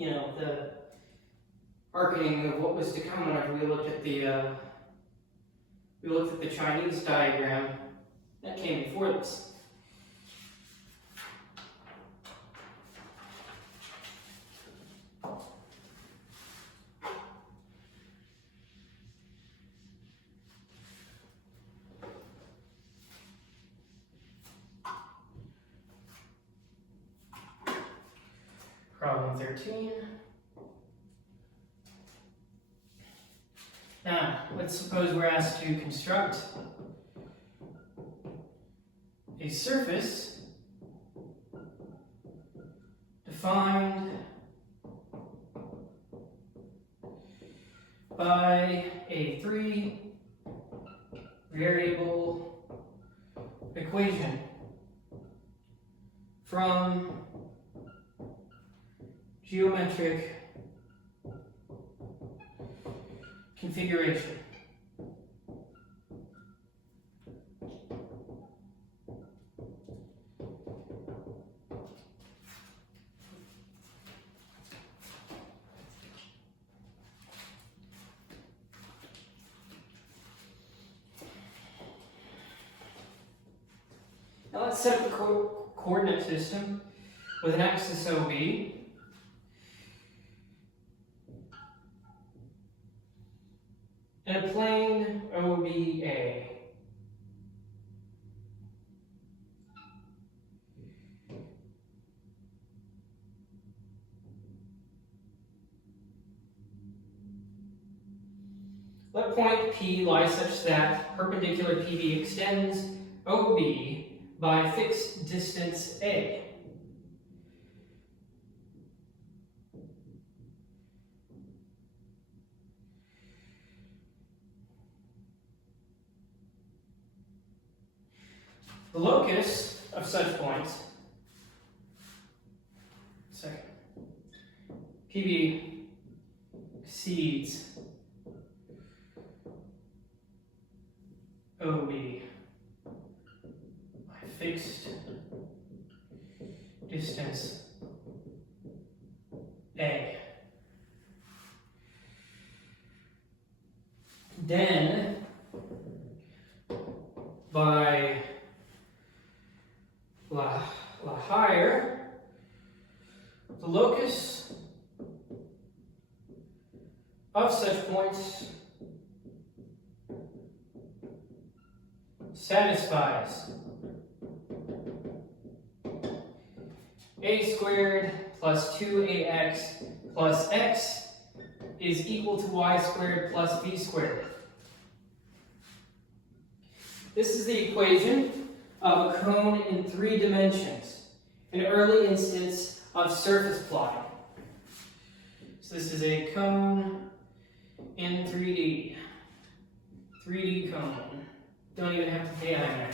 arcing of what was to come whenever we looked at the Chinese diagram that came before this. Problem 13. Now, let's suppose we're asked to construct a surface defined by a 3-variable equation from geometric configuration. Now let's set up a coordinate system with an axis OB and a plane OBA. Let point P lie such that perpendicular PB extends OB by fixed distance A. The locus of such points, PB exceeds OB by fixed distance A. Then, by La higher, the locus of such points satisfies a squared plus 2ax plus x is equal to y squared plus b squared. This is the equation of a cone in 3 dimensions, an early instance of surface plotting. So this is a cone in 3D. 3D cone. Don't even have to pay IMAX.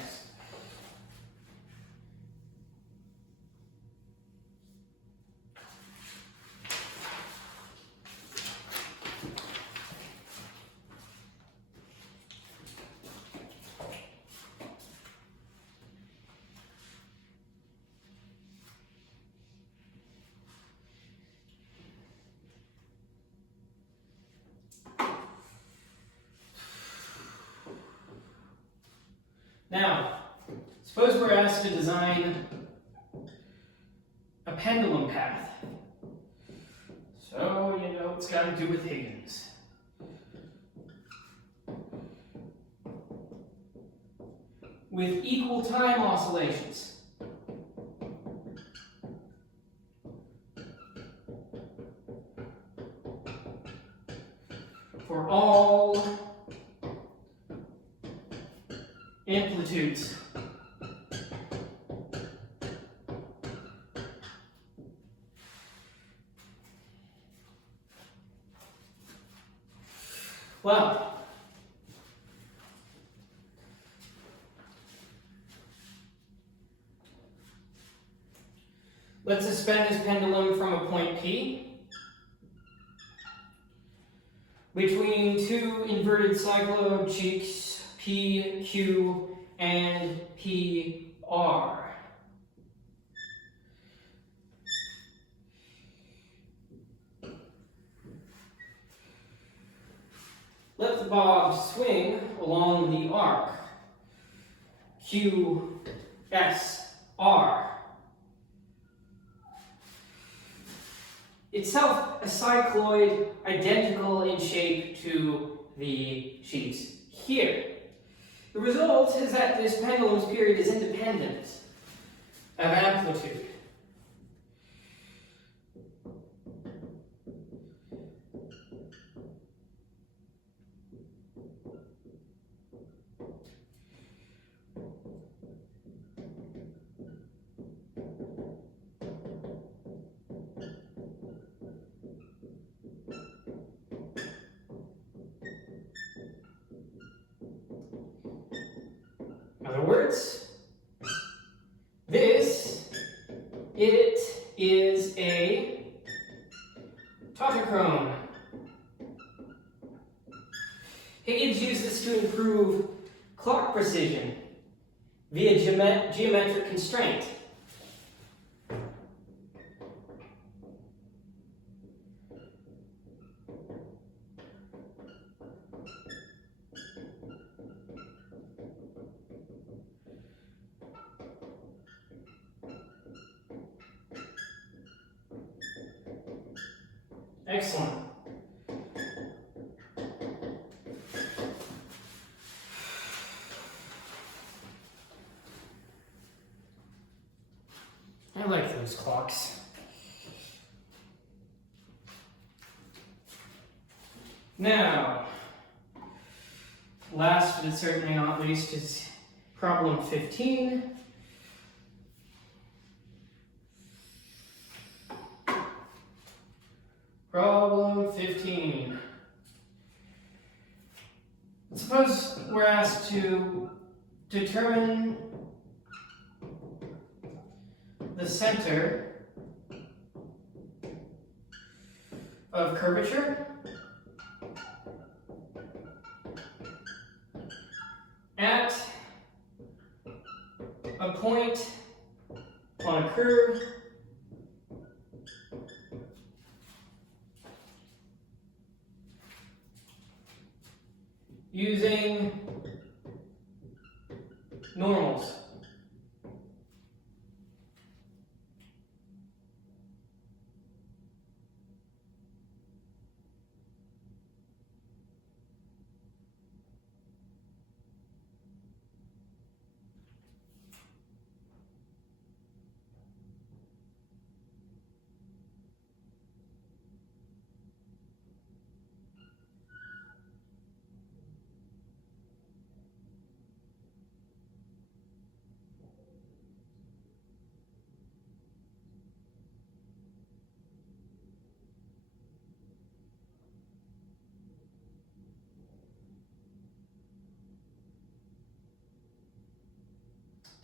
Now, suppose we're asked to design a pendulum path. So, you know, it's got to do with Huygens. With equal time oscillations. For all amplitudes. Well, let's suspend this pendulum from a point P between 2 inverted cyclode cheeks P, Q, and P, R. Let the bob swing along the arc Q, S, R. Itself a cycloid identical in shape to the sheets here. The result is that this pendulum's period is independent of amplitude. words, it is a tautochrone. Huygens used this to improve clock precision via geometric constraint. Excellent. I like those clocks. Now, last but certainly not least is problem 15. Problem 15. Suppose we're asked to determine the center of curvature at a point on a curve using normals.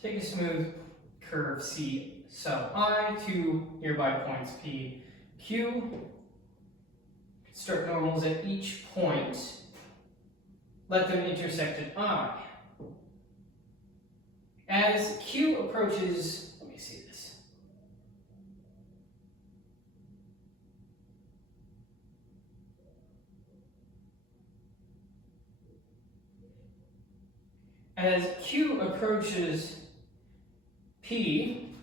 Take a smooth curve C sub I to nearby points P, Q. Construct normals at each point. Let them intersect at I. As Q approaches, let me see this. As Q approaches P,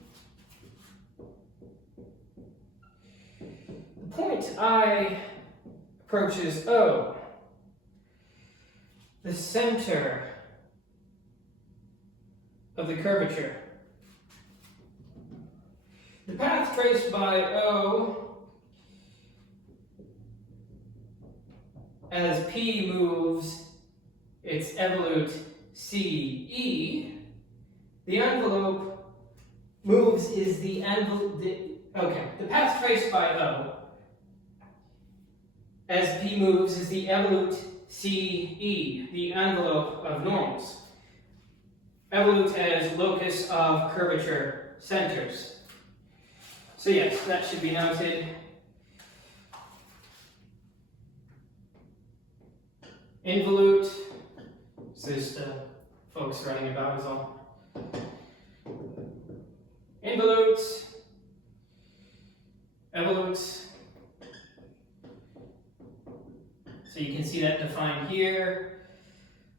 the point I approaches O, the center of the curvature. The path traced by O as P moves its evolute CE, the envelope moves is the envelope, the path traced by O as P moves is the evolute CE, the envelope of normals. Evolute as locus of curvature centers. So yes, that should be noted. Involute, so just folks running about is all. Involutes, evolutes. So you can see that defined here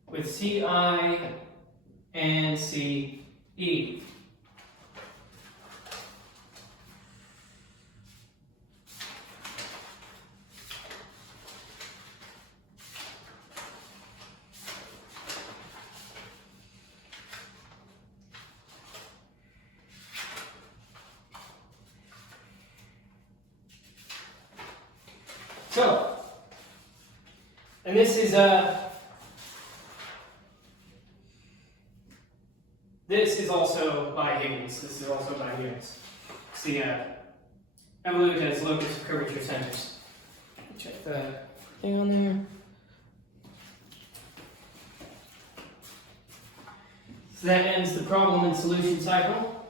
with CI and CE. So, and this is also by Huygens. This is also by Huygens. See, evolute as locus of curvature centers. Check the thing on there. So So that ends the problem and solution cycle.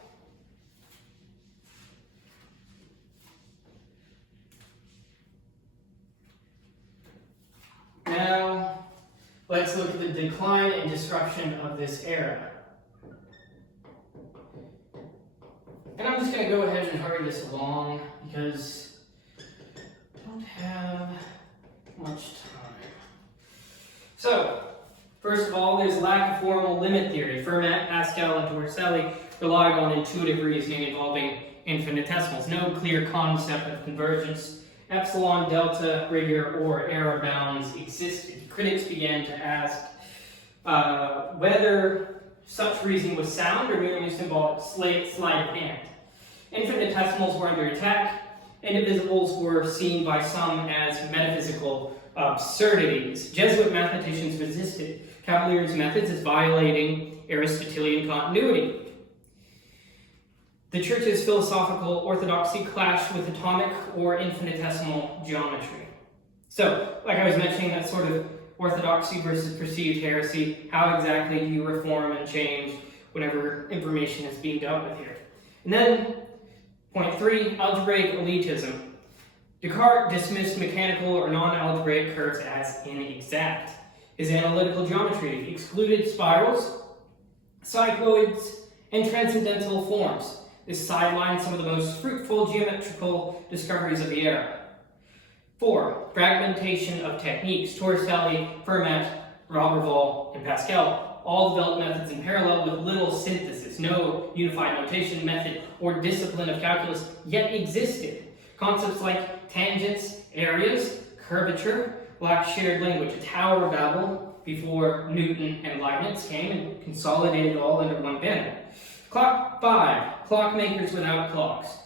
Now, let's look at the decline and disruption of this era. And I'm just going to go ahead and hurry this along because I don't have much time. So, first of all, there's lack of formal limit theory. Fermat, Pascal, and Torricelli relied on intuitive reasoning involving infinitesimals. No clear concept of convergence, epsilon, delta, rigor, or error bounds existed. Critics began to ask whether such reasoning was sound or merely symbolic sleight of hand. Infinitesimals were under attack. Indivisibles were seen by some as metaphysical absurdities. Jesuit mathematicians resisted Cavalieri's methods as violating Aristotelian continuity. The Church's philosophical orthodoxy clashed with atomic or infinitesimal geometry. So, like I was mentioning, that sort of orthodoxy versus perceived heresy, how exactly do you reform and change whenever information is being dealt with here? And then, point 3, algebraic elitism. Descartes dismissed mechanical or non-algebraic curves as inexact. His analytical geometry excluded spirals, cycloids, and transcendental forms. This sidelined some of the most fruitful geometrical discoveries of the era. 4. Fragmentation of techniques. Torricelli, Fermat, Roberval, and Pascal all developed methods in parallel with little synthesis. No unified notation, method, or discipline of calculus yet existed. Concepts like tangents, areas, curvature lacked shared language. A Tower of Babel before Newton and Leibniz came and consolidated it all under one banner. Clock 5. Clockmakers without clocks.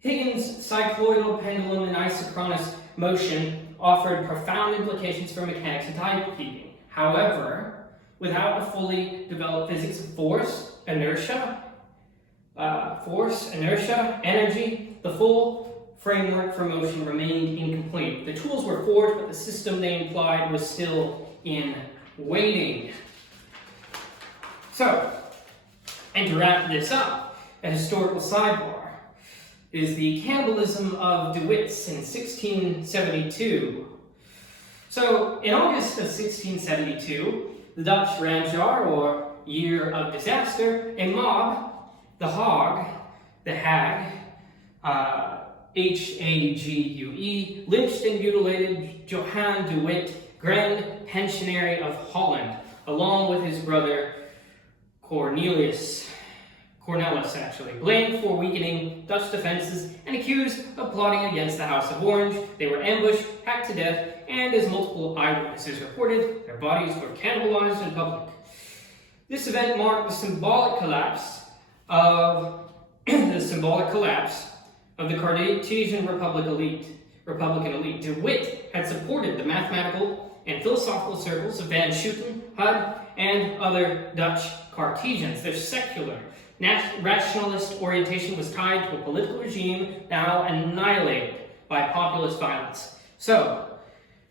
Huygens' cycloidal pendulum and isochronous motion offered profound implications for mechanics and timekeeping. However, without a fully developed physics of force, inertia, energy, the full framework for motion remained incomplete. The tools were forged, but the system they implied was still in waiting. So, and to wrap this up, a historical sidebar is the cannibalism of de Witt's in 1672. So, in August of 1672, the Dutch Ramjaar, or Year of Disaster, a mob, the Hag, H-A-G-U-E, lynched and mutilated Johan de Witt, Grand Pensionary of Holland, along with his brother Cornelis, blamed for weakening Dutch defenses and accused of plotting against the House of Orange. They were ambushed, hacked to death, and as multiple eyewitnesses reported, their bodies were cannibalized in public. This event marked the symbolic collapse of the Cartesian Republican elite. De Witt had supported the mathematical and philosophical circles of Van Schooten, Hud, and other Dutch Cartesians. Their secular, rationalist orientation was tied to a political regime now annihilated by populist violence. So,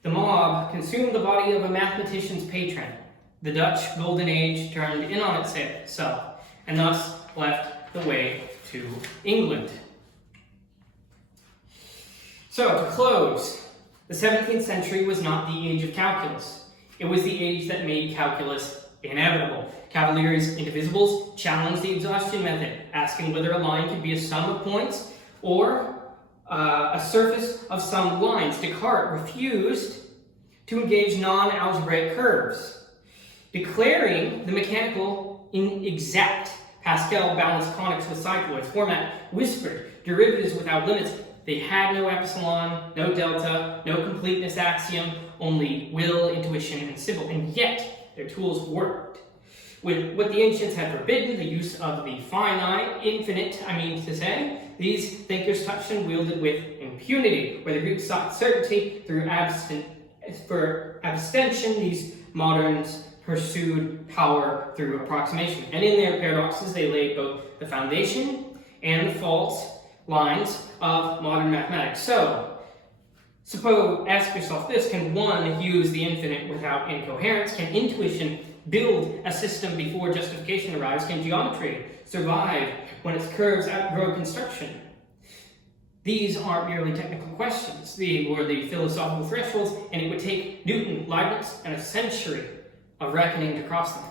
the mob consumed the body of a mathematician's patron. The Dutch Golden Age turned in on itself, and thus left the way to England. So, to close, the 17th century was not the age of calculus. It was the age that made calculus inevitable. Cavalieri's Indivisibles challenged the exhaustion method, asking whether a line could be a sum of points or a surface of some lines. Descartes refused to engage non-algebraic curves, declaring the mechanical inexact. Pascal balanced conics with cycloids. Fermat whispered derivatives without limits. They had no epsilon, no delta, no completeness axiom, only will, intuition, and symbol. And yet, their tools worked. With what the ancients had forbidden, the use of the finite, infinite, these thinkers touched and wielded with impunity. Where the Greeks sought certainty through abstention, these moderns pursued power through approximation. And in their paradoxes, they laid both the foundation and the fault lines of modern mathematics. So, Suppose, ask yourself this, can one use the infinite without incoherence? Can intuition build a system before justification arrives? Can geometry survive when its curves outgrow construction? These aren't merely technical questions, or the philosophical thresholds, and it would take Newton, Leibniz, and a century of reckoning to cross them.